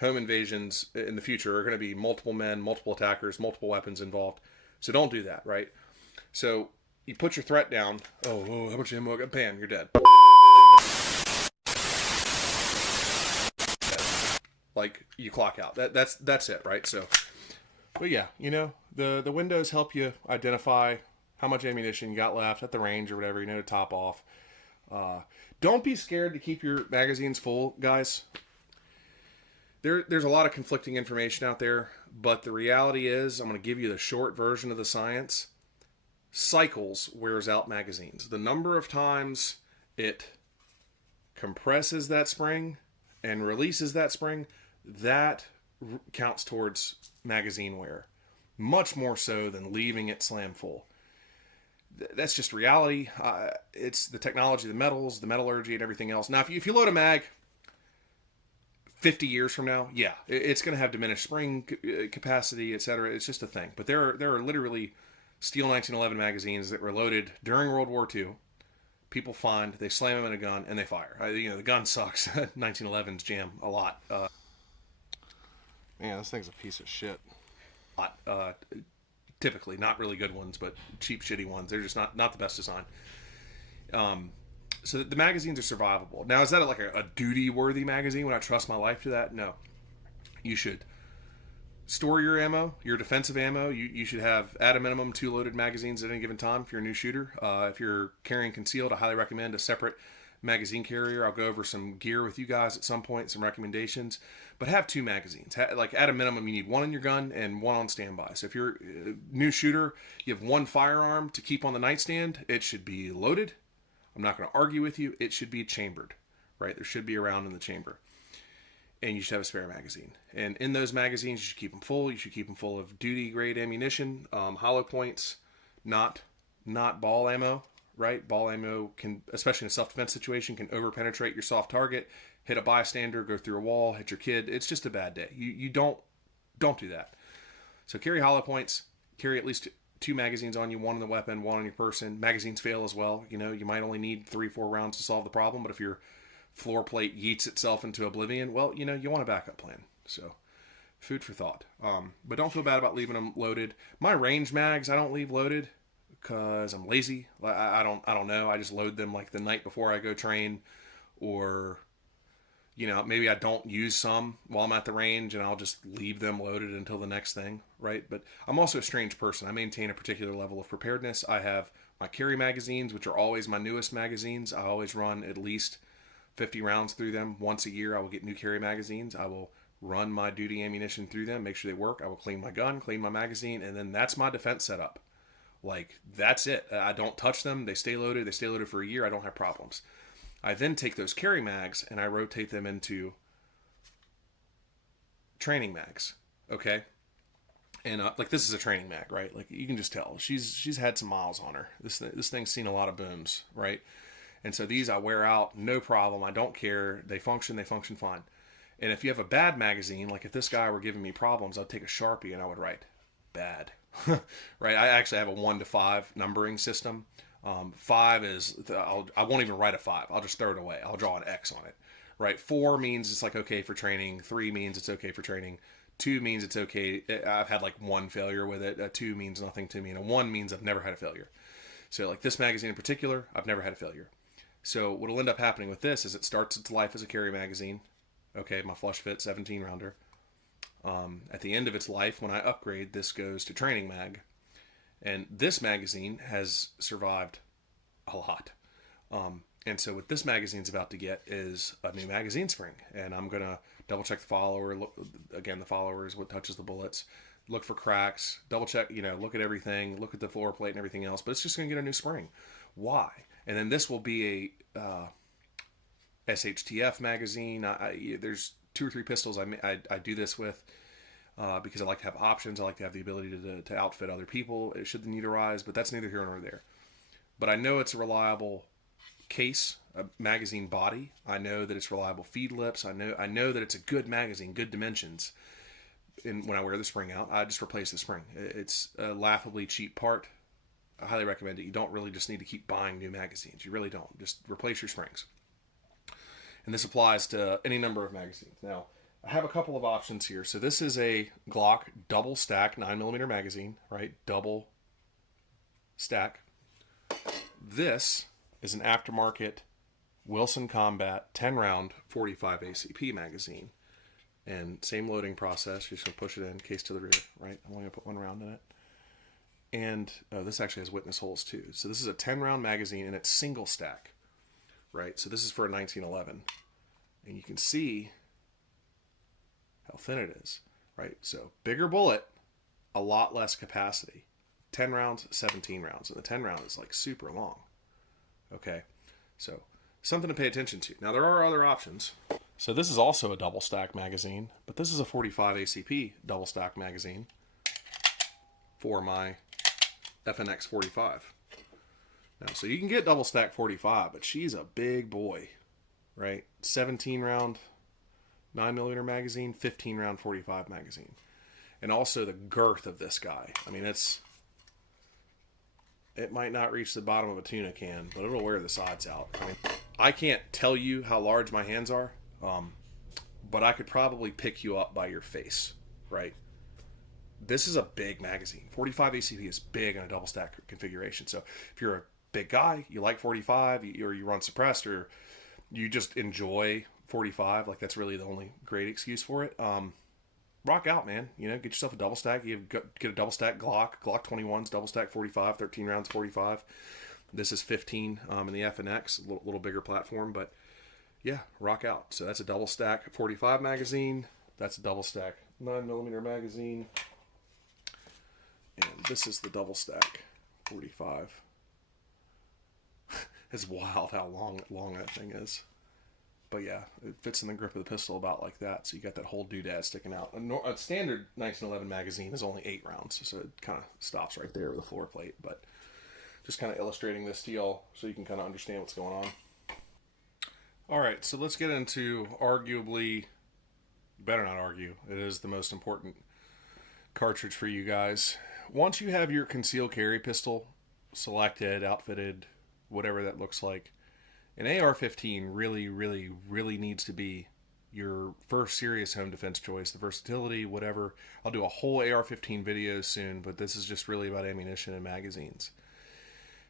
home invasions in the future are going to be multiple men, multiple attackers, multiple weapons involved. So don't do that, right? So you put your threat down. Oh, how much ammo I got? Bam, you're dead. Like, you clock out. That's it, right? So, but yeah, the windows help you identify how much ammunition you got left at the range or whatever, to top off. Don't be scared to keep your magazines full, guys. There's a lot of conflicting information out there, but the reality is, I'm going to give you the short version of the science. Cycles wears out magazines. The number of times it compresses that spring and releases that spring, that counts towards magazine wear. Much more so than leaving it slam full. That's just reality. It's the technology, the metals, the metallurgy, and everything else. Now, if you load a mag 50 years from now, yeah, it's going to have diminished spring capacity, etc. It's just a thing. But there are literally steel 1911 magazines that were loaded during World War II. People find, they slam them in a gun, and they fire. The gun sucks. 1911s jam a lot. Man, this thing's a piece of shit. Typically, not really good ones, but cheap, shitty ones. They're just not the best design. So the magazines are survivable. Now, is that like a duty-worthy magazine? Would I trust my life to that? No. You should store your ammo, your defensive ammo. You should have, at a minimum, 2 loaded magazines at any given time if you're a new shooter. If you're carrying concealed, I highly recommend a separate magazine carrier. I'll go over some gear with you guys at some point, some recommendations. But have 2 magazines. Like, at a minimum, you need 1 in your gun and 1 on standby. So if you're a new shooter, you have 1 firearm to keep on the nightstand. It should be loaded. I'm not going to argue with you. It should be chambered, right? There should be a round in the chamber. And you should have a spare magazine. And in those magazines, you should keep them full. You should keep them full of duty-grade ammunition, hollow points, not ball ammo, right? Ball ammo can, especially in a self-defense situation, can over-penetrate your soft target, hit a bystander, go through a wall, hit your kid. It's just a bad day. You don't do that. So carry hollow points. Carry at least 2 magazines on you, 1 in the weapon, 1 on your person. Magazines fail as well. You might only need 3-4 rounds to solve the problem, but if your floor plate yeets itself into oblivion, well, you want a backup plan. So food for thought. But don't feel bad about leaving them loaded. My range mags, I don't leave loaded because I'm lazy. I don't know. I just load them like the night before I go train, or maybe I don't use some while I'm at the range and I'll just leave them loaded until the next thing, right? But I'm also a strange person. I maintain a particular level of preparedness. I have my carry magazines, which are always my newest magazines. I always run at least 50 rounds through them. Once a year, I will get new carry magazines. I will run my duty ammunition through them, make sure they work. I will clean my gun, clean my magazine, and then that's my defense setup. Like, that's it. I don't touch them. They stay loaded. They stay loaded for a year. I don't have problems. I then take those carry mags and I rotate them into training mags. Okay. And like, this is a training mag, right? Like, you can just tell she's had some miles on her. This thing's seen a lot of booms, right? And so these I wear out, no problem. I don't care. They function fine. And if you have a bad magazine, like if this guy were giving me problems, I'd take a Sharpie and I would write bad. Right? I actually have a 1 to 5 numbering system. 5 is, I won't even write a 5. I'll just throw it away. I'll draw an X on it. Right? 4 means it's like okay for training. 3 means it's okay for training. 2 means it's okay. I've had like 1 failure with it. 2 means nothing to me. And a 1 means I've never had a failure. So like this magazine in particular, I've never had a failure. So what will end up happening with this is it starts its life as a carry magazine. Okay, my flush fit 17 rounder. At the end of its life, when I upgrade, this goes to training mag. And this magazine has survived a lot. And so what this magazine's about to get is a new magazine spring. And I'm going to double check the follower. Look, again, the follower is what touches the bullets. Look for cracks. Double check, look at everything. Look at the floor plate and everything else. But it's just going to get a new spring. Why? And then this will be a SHTF magazine. There's 2 or 3 pistols I do this with because I like to have options. I like to have the ability to outfit other people should the need arise, but that's neither here nor there. But I know it's a reliable case, a magazine body. I know that it's reliable feed lips. I know that it's a good magazine, good dimensions. And when I wear the spring out, I just replace the spring. It's a laughably cheap part. I highly recommend it. You don't really just need to keep buying new magazines. You really don't. Just replace your springs. And this applies to any number of magazines. Now, I have a couple of options here. So this is a Glock double stack 9mm magazine, right? Double stack. This is an aftermarket Wilson Combat 10 round 45 ACP magazine. And same loading process. You're just going to push it in, case to the rear, right? I'm only going to put 1 round in it. And this actually has witness holes too. So this is a 10 round magazine and it's single stack, right? So this is for a 1911. And you can see how thin it is, right? So bigger bullet, a lot less capacity. 10 rounds, 17 rounds. And the 10 round is like super long. Okay, so something to pay attention to. Now there are other options. So this is also a double stack magazine, but this is a 45 ACP double stack magazine for my FNX 45. Now, so you can get double stack 45, but she's a big boy, right? 17 round 9mm magazine, 15 round 45 magazine. And also the girth of this guy. I mean, it might not reach the bottom of a tuna can, but it'll wear the sides out. I mean, I can't tell you how large my hands are, but I could probably pick you up by your face, right? This is a big magazine. 45 ACP is big in a double stack configuration. So if you're a big guy, you like 45, or you run suppressed, or you just enjoy 45, like that's really the only great excuse for it. Rock out, man. Get yourself a double stack. Get a double stack Glock 21s, double stack 45, 13 rounds 45. This is 15 in the FNX, a little bigger platform, but yeah, rock out. So that's a double stack 45 magazine. That's a double stack 9mm magazine. And this is the double stack 45. It's wild how long that thing is. But yeah, it fits in the grip of the pistol about like that. So you got that whole doodad sticking out. A standard 1911 magazine is only 8 rounds. So it kind of stops right there with the floor plate. But just kind of illustrating this to y'all so you can kind of understand what's going on. All right, so let's get into arguably, better not argue, it is the most important cartridge for you guys. Once you have your concealed carry pistol selected, outfitted, whatever that looks like, an AR-15 really, really, really needs to be your first serious home defense choice. The versatility, whatever. I'll do a whole AR-15 video soon, but this is just really about ammunition and magazines.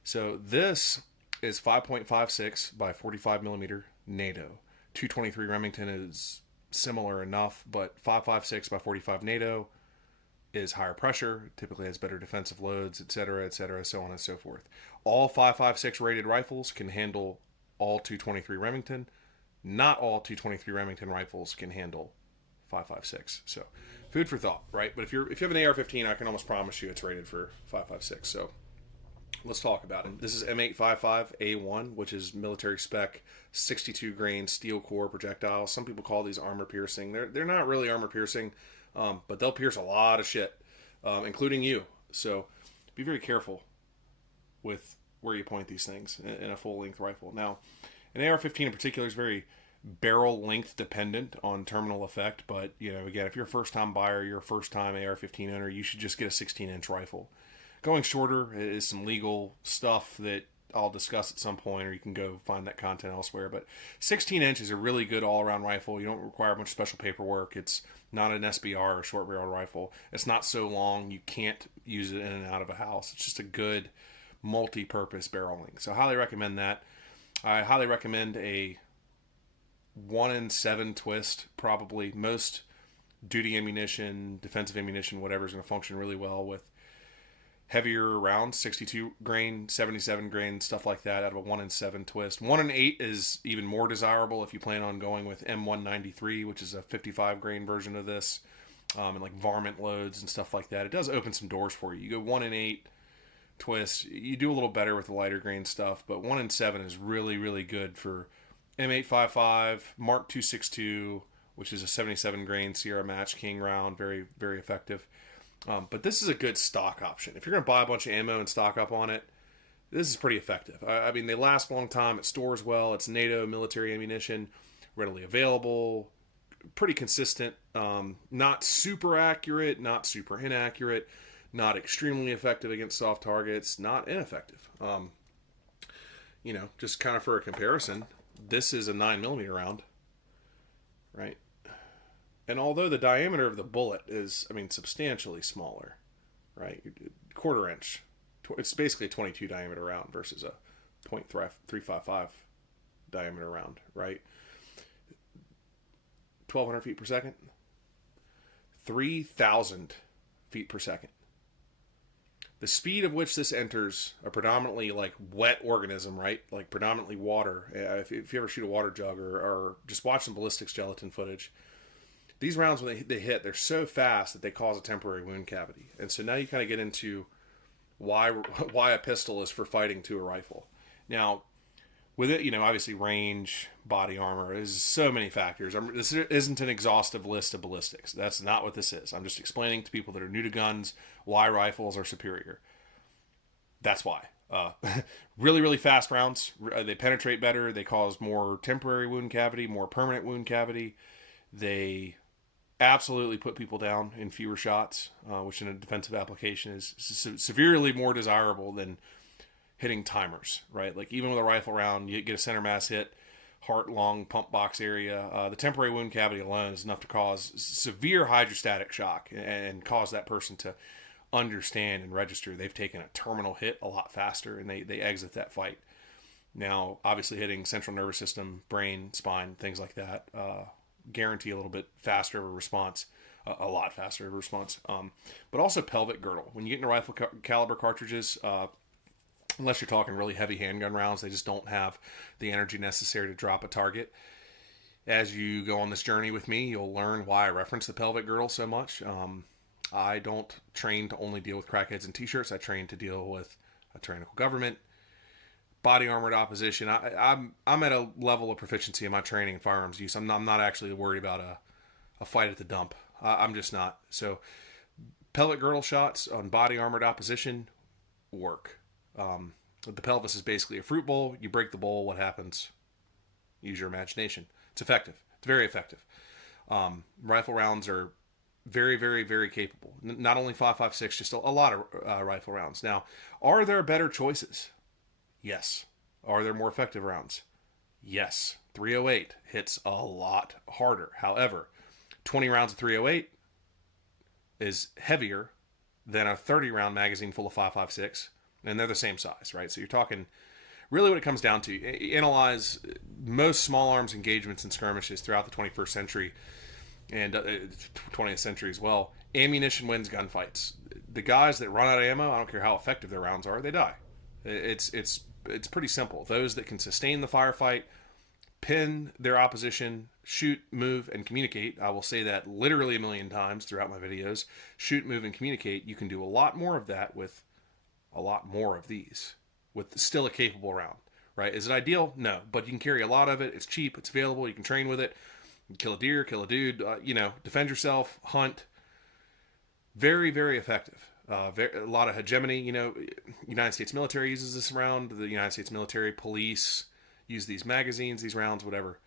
So this is 5.56 by 45 millimeter NATO. 223 Remington is similar enough, but 5.56 by 45 NATO is higher pressure, typically has better defensive loads, etc., so on and so forth. All 5.56 rated rifles can handle all 223 Remington. Not all 223 Remington rifles can handle 5.56. So, food for thought, right? But if you have an AR-15, I can almost promise you it's rated for 5.56. So, Let's talk about it. This is M855A1, which is military spec 62 grain steel core projectiles. Some people call these armor piercing. They're not really armor piercing, but they'll pierce a lot of shit, including you. So be very careful with where you point these things in a full length rifle. Now, an AR-15 in particular is very barrel length dependent on terminal effect, but again, if you're a first time buyer, you're a first time AR-15 owner, you should just get a 16-inch rifle. Going shorter is some legal stuff that I'll discuss at some point, or you can go find that content elsewhere. But 16 inch is a really good all-around rifle. You don't require much special paperwork. It's not an SBR or short barrel rifle. It's not so long you can't use it in and out of a house. It's just a good multi-purpose barreling. So I highly recommend that. I highly recommend a 1-in-7 twist. Probably most duty ammunition, defensive ammunition, whatever is going to function really well with heavier rounds, 62 grain, 77 grain, stuff like that, out of a 1-in-7 twist. 1-in-8 is even more desirable if you plan on going with M193, which is a 55 grain version of this, and like varmint loads and stuff like that. It does open some doors for you. You go 1-in-8 twist, you do a little better with the lighter grain stuff, but 1-in-7 is really, really good for M855, Mark 262, which is a 77 grain Sierra Match King round, very, very effective. But this is a good stock option. If you're going to buy a bunch of ammo and stock up on it, this is pretty effective. I mean, they last a long time. It stores well. It's NATO military ammunition, readily available, pretty consistent. Not super accurate, not super inaccurate, not extremely effective against soft targets, not ineffective. Just kind of for a comparison, this is a 9mm round, right? And although the diameter of the bullet is, substantially smaller, right? Quarter inch. It's basically a 22 diameter round versus a .355 diameter round, right? 1,200 feet per second. 3,000 feet per second. The speed of which this enters a predominantly wet organism, right? Like predominantly water. If you ever shoot a water jug or just watch some ballistics gelatin footage, these rounds, when they hit, they're so fast that they cause a temporary wound cavity. And so now you kind of get into why a pistol is for fighting to a rifle. Now, with it, obviously range, body armor, there's so many factors. This isn't an exhaustive list of ballistics. That's not what this is. I'm just explaining to people that are new to guns why rifles are superior. That's why. Really, really fast rounds. They penetrate better. They cause more temporary wound cavity, more permanent wound cavity. They absolutely put people down in fewer shots, which in a defensive application is severely more desirable than hitting timers, right? Like even with a rifle round, you get a center mass hit, heart, lung, pump box area. The temporary wound cavity alone is enough to cause severe hydrostatic shock and cause that person to understand and register they've taken a terminal hit a lot faster, and they exit that fight. Now, obviously hitting central nervous system, brain, spine, things like that, guarantee a little bit faster of a response, a lot faster of a response, but also pelvic girdle. When you get into rifle caliber cartridges, unless you're talking really heavy handgun rounds, they just don't have the energy necessary to drop a target. As you go on this journey with me, you'll learn why I reference the pelvic girdle so much. I don't train to only deal with crackheads and t-shirts. I train to deal with a tyrannical government, body armored opposition. I'm at a level of proficiency in my training and firearms use. I'm not actually worried about a fight at the dump. I'm just not. So pellet girdle shots on body armored opposition work. The pelvis is basically a fruit bowl. You break the bowl. What happens? Use your imagination. It's effective. It's very effective. Rifle rounds are very, very, very capable. Not only 5.56, just a lot of rifle rounds. Now, are there better choices? Yes. Are there more effective rounds? Yes. 308 hits a lot harder. However, 20 rounds of 308 is heavier than a 30-round magazine full of 5.56, and they're the same size, right? So you're talking, really what it comes down to, analyze most small arms engagements and skirmishes throughout the 21st century and 20th century as well. Ammunition wins gunfights. The guys that run out of ammo, I don't care how effective their rounds are, they die. It's pretty simple. Those that can sustain the firefight, pin their opposition, shoot, move, and communicate. I will say that literally a million times throughout my videos. Shoot, move, and communicate. You can do a lot more of that with a lot more of these with still a capable round, right? Is it ideal? No, but you can carry a lot of it. It's cheap. It's available. You can train with it. You can kill a deer, kill a dude, defend yourself, hunt. Very, very effective. A lot of hegemony. United States military uses this round. The United States military, police use these magazines, these rounds, whatever.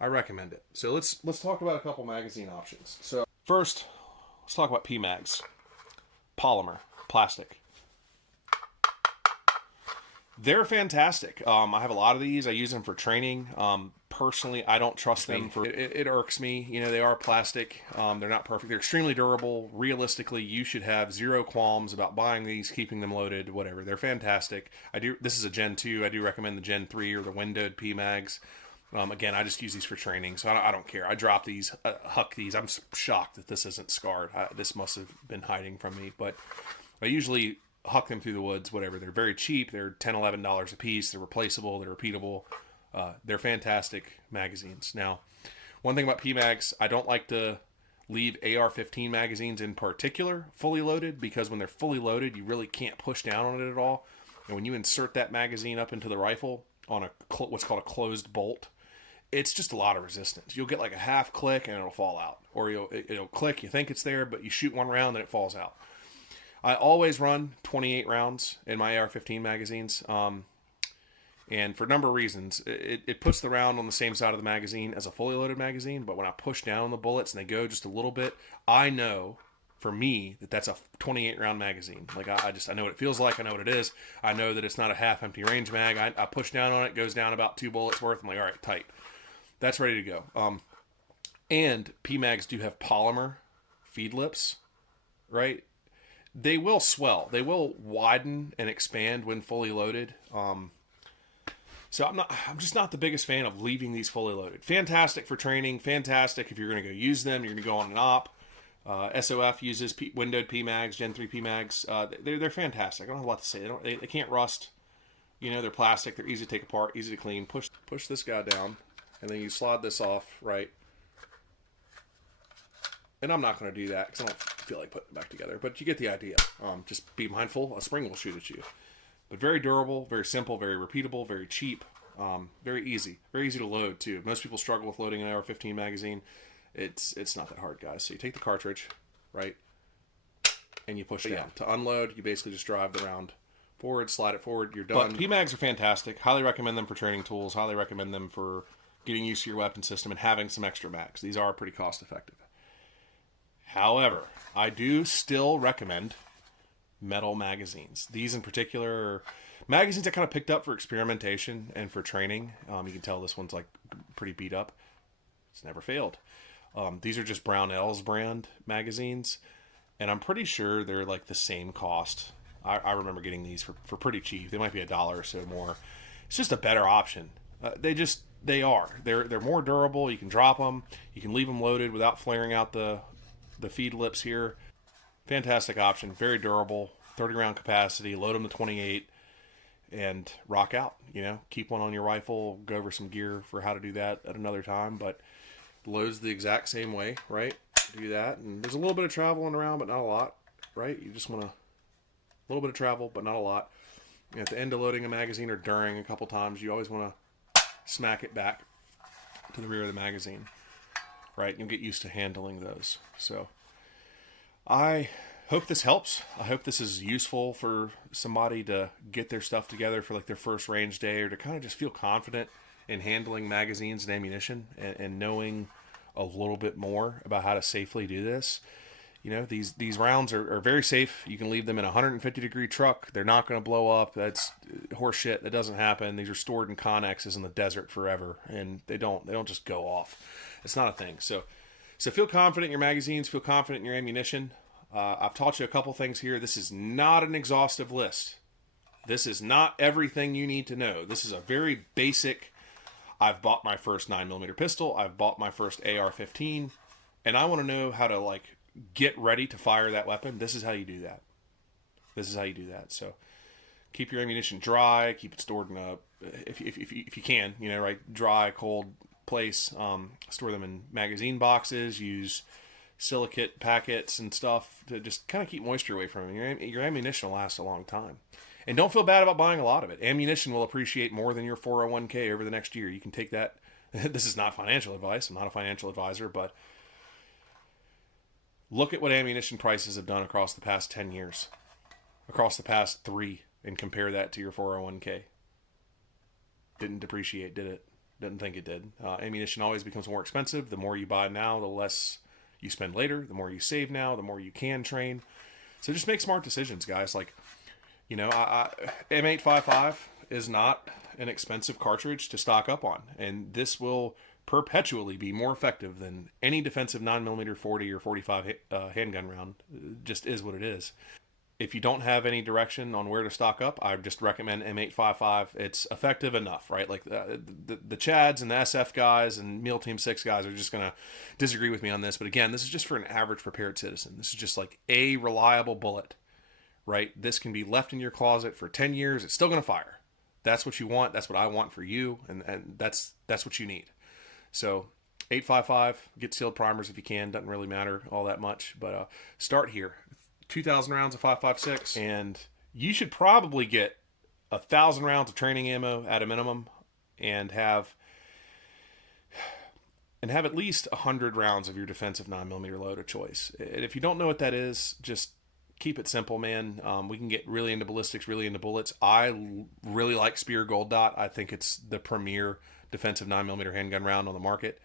I recommend it. So let's talk about a couple magazine options. So first, let's talk about PMags. Polymer, plastic. They're fantastic. I have a lot of these. I use them for training. Personally, I don't trust them for it irks me. They are plastic. They're not perfect. They're extremely durable. Realistically, you should have zero qualms about buying these, keeping them loaded, whatever. They're fantastic. This is a Gen 2. I do recommend the Gen 3 or the windowed PMags. Again, I just use these for training, so I don't care. I drop these, huck these. I'm shocked that this isn't scarred. This must have been hiding from me, but I usually huck them through the woods, whatever. They're very cheap. They're $10, $11 a piece. They're replaceable. They're repeatable. They're fantastic magazines. Now, one thing about PMags, I don't like to leave AR-15 magazines in particular fully loaded, because when they're fully loaded, you really can't push down on it at all. And when you insert that magazine up into the rifle on what's called a closed bolt, it's just a lot of resistance. You'll get like a half click and it'll fall out. Or it'll click, you think it's there, but you shoot one round and it falls out. I always run 28 rounds in my AR-15 magazines. And for a number of reasons. It puts the round on the same side of the magazine as a fully loaded magazine, but when I push down on the bullets and they go just a little bit, I know, for me, that's a 28 round magazine. Like I know what it feels like. I know what it is. I know that it's not a half empty range mag. I push down on it, goes down about 2 bullets worth. I'm like, all right, tight. That's ready to go. And PMags do have polymer feed lips, right? They will swell. They will widen and expand when fully loaded. So I'm just not the biggest fan of leaving these fully loaded. Fantastic for training. Fantastic if you're going to go use them. You're going to go on an op. SOF uses windowed PMags, Gen 3 PMags. They're fantastic. I don't have a lot to say. They can't rust. They're plastic. They're easy to take apart, easy to clean. Push this guy down, and then you slide this off, right? And I'm not going to do that because I don't feel like putting it back together. But you get the idea. Just be mindful. A spring will shoot at you. But very durable, very simple, very repeatable, very cheap, very easy to load too. Most people struggle with loading an AR-15 magazine. It's not that hard, guys. So you take the cartridge, right, and you push down. Yeah. To unload, you basically just drive the round forward, slide it forward, you're done. But PMags are fantastic. Highly recommend them for training tools. Highly recommend them for getting used to your weapon system and having some extra mags. These are pretty cost effective. However, I do still recommend metal magazines. These in particular are magazines I kind of picked up for experimentation and for training. You can tell this one's like pretty beat up. It's never failed. These are just Brownell's brand magazines, and I'm pretty sure they're like the same cost. I remember getting these for pretty cheap. They might be $1 or so more. It's just a better option. They are. They're more durable. You can drop them. You can leave them loaded without flaring out the feed lips here. Fantastic option, very durable, 30 round capacity, load them to 28, and rock out. Keep one on your rifle. Go over some gear for how to do that at another time, but loads the exact same way, right? Do that, and there's a little bit of traveling around, but not a lot, right? You just want a little bit of travel, but not a lot. And at the end of loading a magazine or during a couple times, you always want to smack it back to the rear of the magazine, right? You'll get used to handling those. So I hope this helps. I hope this is useful for somebody to get their stuff together for like their first range day, or to kind of just feel confident in handling magazines and ammunition and knowing a little bit more about how to safely do this. These rounds are very safe. You can leave them in a 150-degree truck. They're not going to blow up. That's horse shit. That doesn't happen. These are stored in connexes in the desert forever, and they don't just go off. It's not a thing. So feel confident in your magazines. Feel confident in your ammunition. I've taught you a couple things here. This is not an exhaustive list. This is not everything you need to know. This is a very basic. I've bought my first 9mm pistol. I've bought my first AR-15, and I want to know how to get ready to fire that weapon. This is how you do that. So keep your ammunition dry. Keep it stored in a, if you can, right, dry, cold place. Store them in magazine boxes. Use silicate packets and stuff to just kind of keep moisture away from them. Your ammunition will last a long time. And don't feel bad about buying a lot of it. Ammunition will appreciate more than your 401k over the next year. You can take that. This is not financial advice. I'm not a financial advisor, but look at what ammunition prices have done across the past 10 years, across the past 3, and compare that to your 401k. Didn't depreciate, did it? Didn't think it did. Ammunition always becomes more expensive. The more you buy now, the less you spend later. The more you save now, the more you can train. So just make smart decisions, guys. Like, M855 is not an expensive cartridge to stock up on, and this will perpetually be more effective than any defensive 9mm 40 or 45 handgun round. It just is what it is. If you don't have any direction on where to stock up, I just recommend M855. It's effective enough, right? Like the Chads and the SF guys and Meal Team 6 guys are just going to disagree with me on this. But again, this is just for an average prepared citizen. This is just like a reliable bullet, right? This can be left in your closet for 10 years. It's still going to fire. That's what you want. That's what I want for you. And that's what you need. So 855, get sealed primers if you can. Doesn't really matter all that much. But start here. 2,000 rounds of 5.56, and you should probably get 1,000 rounds of training ammo at a minimum, and have at least 100 rounds of your defensive 9mm load of choice. And if you don't know what that is, just keep it simple, man. We can get really into ballistics, really into bullets. I really like Speer Gold Dot. I think it's the premier defensive 9mm handgun round on the market.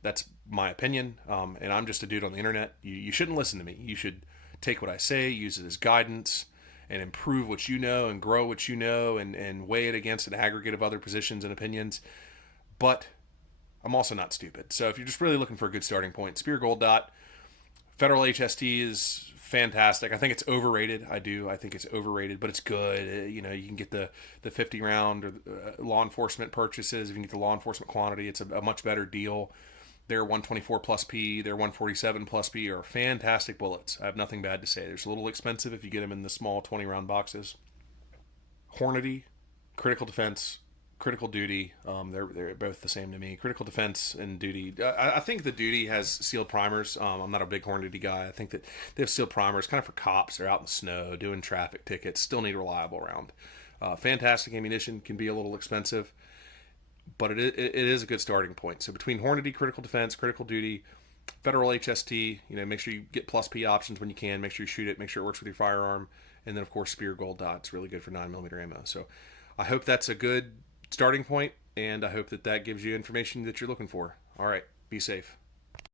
That's my opinion, and I'm just a dude on the internet. You shouldn't listen to me. You should take what I say, use it as guidance, and improve what you know and grow what you know, and weigh it against an aggregate of other positions and opinions. But I'm also not stupid. So if you're just really looking for a good starting point, Speer Gold Dot, Federal HST is fantastic. I think it's overrated. I think it's overrated, but it's good. You can get the 50 round or law enforcement purchases. If you can get the law enforcement quantity, it's a much better deal. Their 124 plus P, their 147 plus P are fantastic bullets. I have nothing bad to say. They're a little expensive if you get them in the small 20 round boxes. Hornady, Critical Defense, Critical Duty, they're both the same to me. Critical Defense and Duty. I think the Duty has sealed primers. I'm not a big Hornady guy. I think that they have sealed primers kind of for cops. They're out in the snow, doing traffic tickets, still need a reliable round. Fantastic ammunition, can be a little expensive, but it is a good starting point. So between Hornady, Critical Defense, Critical Duty, Federal HST, make sure you get plus P options when you can. Make sure you shoot it. Make sure it works with your firearm. And then, of course, Speer Gold Dot. It's really good for 9mm ammo. So I hope that's a good starting point, and I hope that gives you information that you're looking for. All right, be safe.